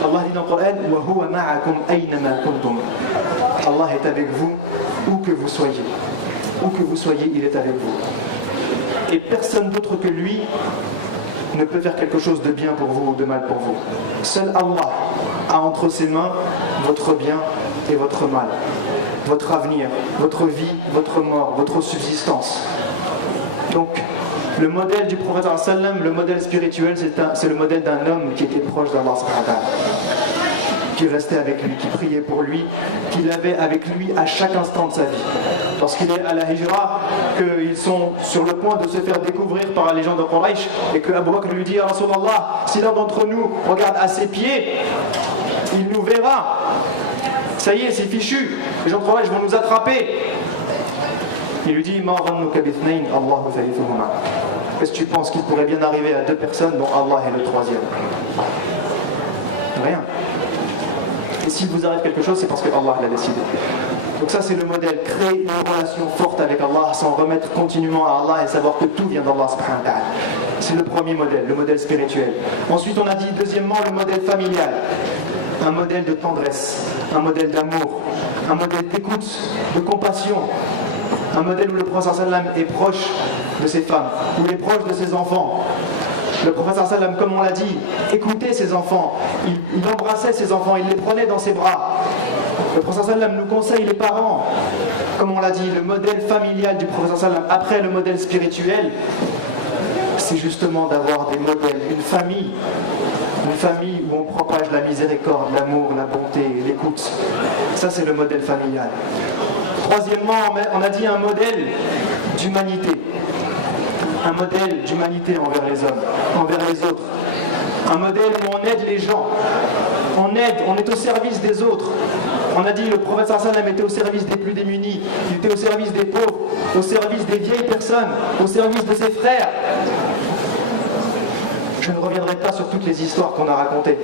Allah dit dans le Coran wa huwa ma'akum aynama kuntum. Allah est avec vous où que vous soyez. Où que vous soyez, il est avec vous. Et personne d'autre que lui ne peut faire quelque chose de bien pour vous ou de mal pour vous. Seul Allah a entre ses mains votre bien et votre mal, votre avenir, votre vie, votre mort, votre subsistance. Donc, le modèle du prophète sallam, le modèle spirituel, c'est le modèle d'un homme qui était proche d'Allah subhanahu wa ta'ala, qui restait avec lui, qui priait pour lui, qu'il avait avec lui à chaque instant de sa vie. Lorsqu'il est à la Hijra, qu'ils sont sur le point de se faire découvrir par les gens de Quraysh, et que Abu Bakr lui dit à Rasulallah, si l'un d'entre nous regarde à ses pieds, il nous verra. Ça y est, c'est fichu. Les gens de Quraysh vont nous attraper. Il lui dit, qu'est-ce que tu penses qu'il pourrait bien arriver à deux personnes dont Allah est le troisième? Rien. Et s'il vous arrive quelque chose, c'est parce que Allah l'a décidé. Donc ça c'est le modèle, créer une relation forte avec Allah, s'en remettre continuellement à Allah et savoir que tout vient d'Allah subhanahu wa ta'ala. C'est le premier modèle, le modèle spirituel. Ensuite on a dit deuxièmement le modèle familial. Un modèle de tendresse, un modèle d'amour, un modèle d'écoute, de compassion. Un modèle où le prophète sallam est proche de ses femmes, où il est proche de ses enfants. Le prophète sallam, comme on l'a dit, écoutait ses enfants, il embrassait ses enfants, il les prenait dans ses bras. Le prophète sallam nous conseille les parents, comme on l'a dit, le modèle familial du prophète sallam après le modèle spirituel, c'est justement d'avoir des modèles, une famille où on propage la miséricorde, l'amour, la bonté, l'écoute. Ça c'est le modèle familial. Troisièmement, on a dit un modèle d'humanité. Un modèle d'humanité envers les hommes, envers les autres. Un modèle où on aide les gens. On est au service des autres. On a dit le prophète sallallahu alayhi wa sallam était au service des plus démunis, il était au service des pauvres, au service des vieilles personnes, au service de ses frères. Je ne reviendrai pas sur toutes les histoires qu'on a racontées.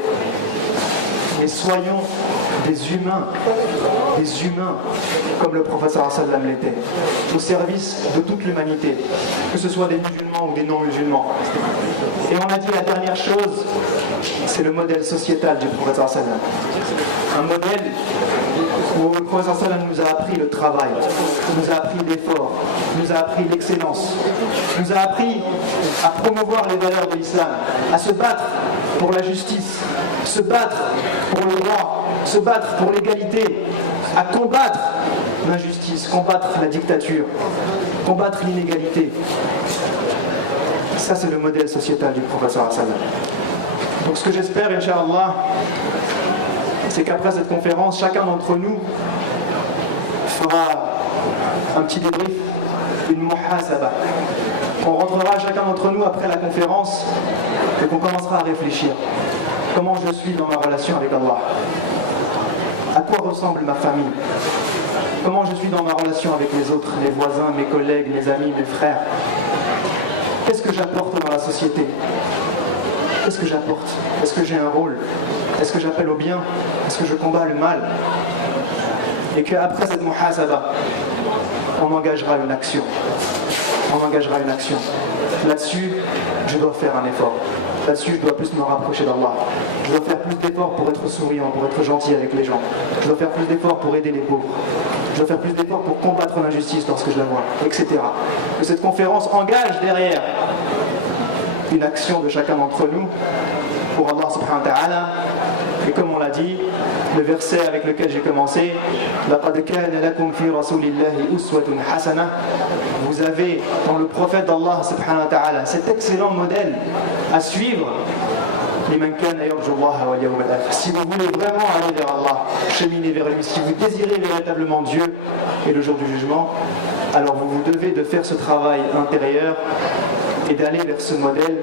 Mais soyons des humains comme le prophète sallallahu alayhi wa sallam l'était, au service de toute l'humanité, que ce soit des musulmans ou des non-musulmans. Et on a dit la dernière chose, c'est le modèle sociétal du prophète sallallahu alayhi wa sallam. Un modèle où le prophète sallallahu alayhi wa sallam nous a appris le travail, nous a appris l'effort, nous a appris l'excellence, nous a appris à promouvoir les valeurs de l'islam, à se battre pour la justice, se battre pour le droit, se battre pour l'égalité, à combattre l'injustice, combattre la dictature, combattre l'inégalité. Ça c'est le modèle sociétal du prophète sallallahu alayhi wa sallam. Donc ce que j'espère, Inch'Allah, c'est qu'après cette conférence, chacun d'entre nous fera un petit débrief, une muhasaba. On rentrera chacun d'entre nous après la conférence et qu'on commencera à réfléchir. Comment je suis dans ma relation avec Allah? À quoi ressemble ma famille? Comment je suis dans ma relation avec les autres, les voisins, mes collègues, mes amis, mes frères? Qu'est-ce que j'apporte dans la société? Qu'est-ce que j'apporte? Est-ce que j'ai un rôle? Est-ce que j'appelle au bien? Est-ce que je combats le mal? Et qu'après cette muhasaba, on engagera une action. On engagera une action. Là-dessus, je dois faire un effort. Là-dessus, je dois plus me rapprocher d'Allah. Je dois faire plus d'efforts pour être souriant, pour être gentil avec les gens. Je dois faire plus d'efforts pour aider les pauvres. Je dois faire plus d'efforts pour combattre l'injustice lorsque je la vois, etc. Que cette conférence engage derrière une action de chacun d'entre nous pour Allah subhanahu wa ta'ala. Et comme on l'a dit, le verset avec lequel j'ai commencé, لَقَدْ كَانَ لَكُمْ فِي رَسُولِ اللَّهِ أُسْوَةٌ حَسَنَةٌ. Vous avez dans le prophète d'Allah subhanahu wa ta'ala cet excellent modèle à suivre. لِمَنْ كَانَ يَرْجُو اللَّهَ وَالْيَوْمَ الْآخِرَ. Si vous voulez vraiment aller vers Allah, cheminer vers lui, si vous désirez véritablement Dieu et le jour du jugement, alors vous devez de faire ce travail intérieur et d'aller vers ce modèle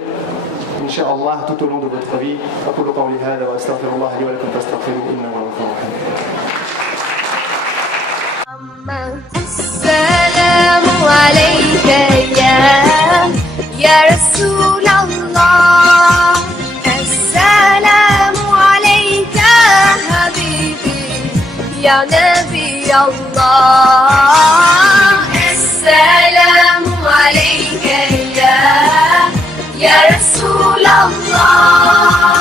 Inch'Allah tout au long de votre vie. أقول قولي هذا وأستغفر الله لي ولكم فاستغفروه إنه هو الغفور الرحيم. السلام عليك يا رسول الله. السلام عليك حبيبي يا نبي الله. السلام عليك يا رسول الله.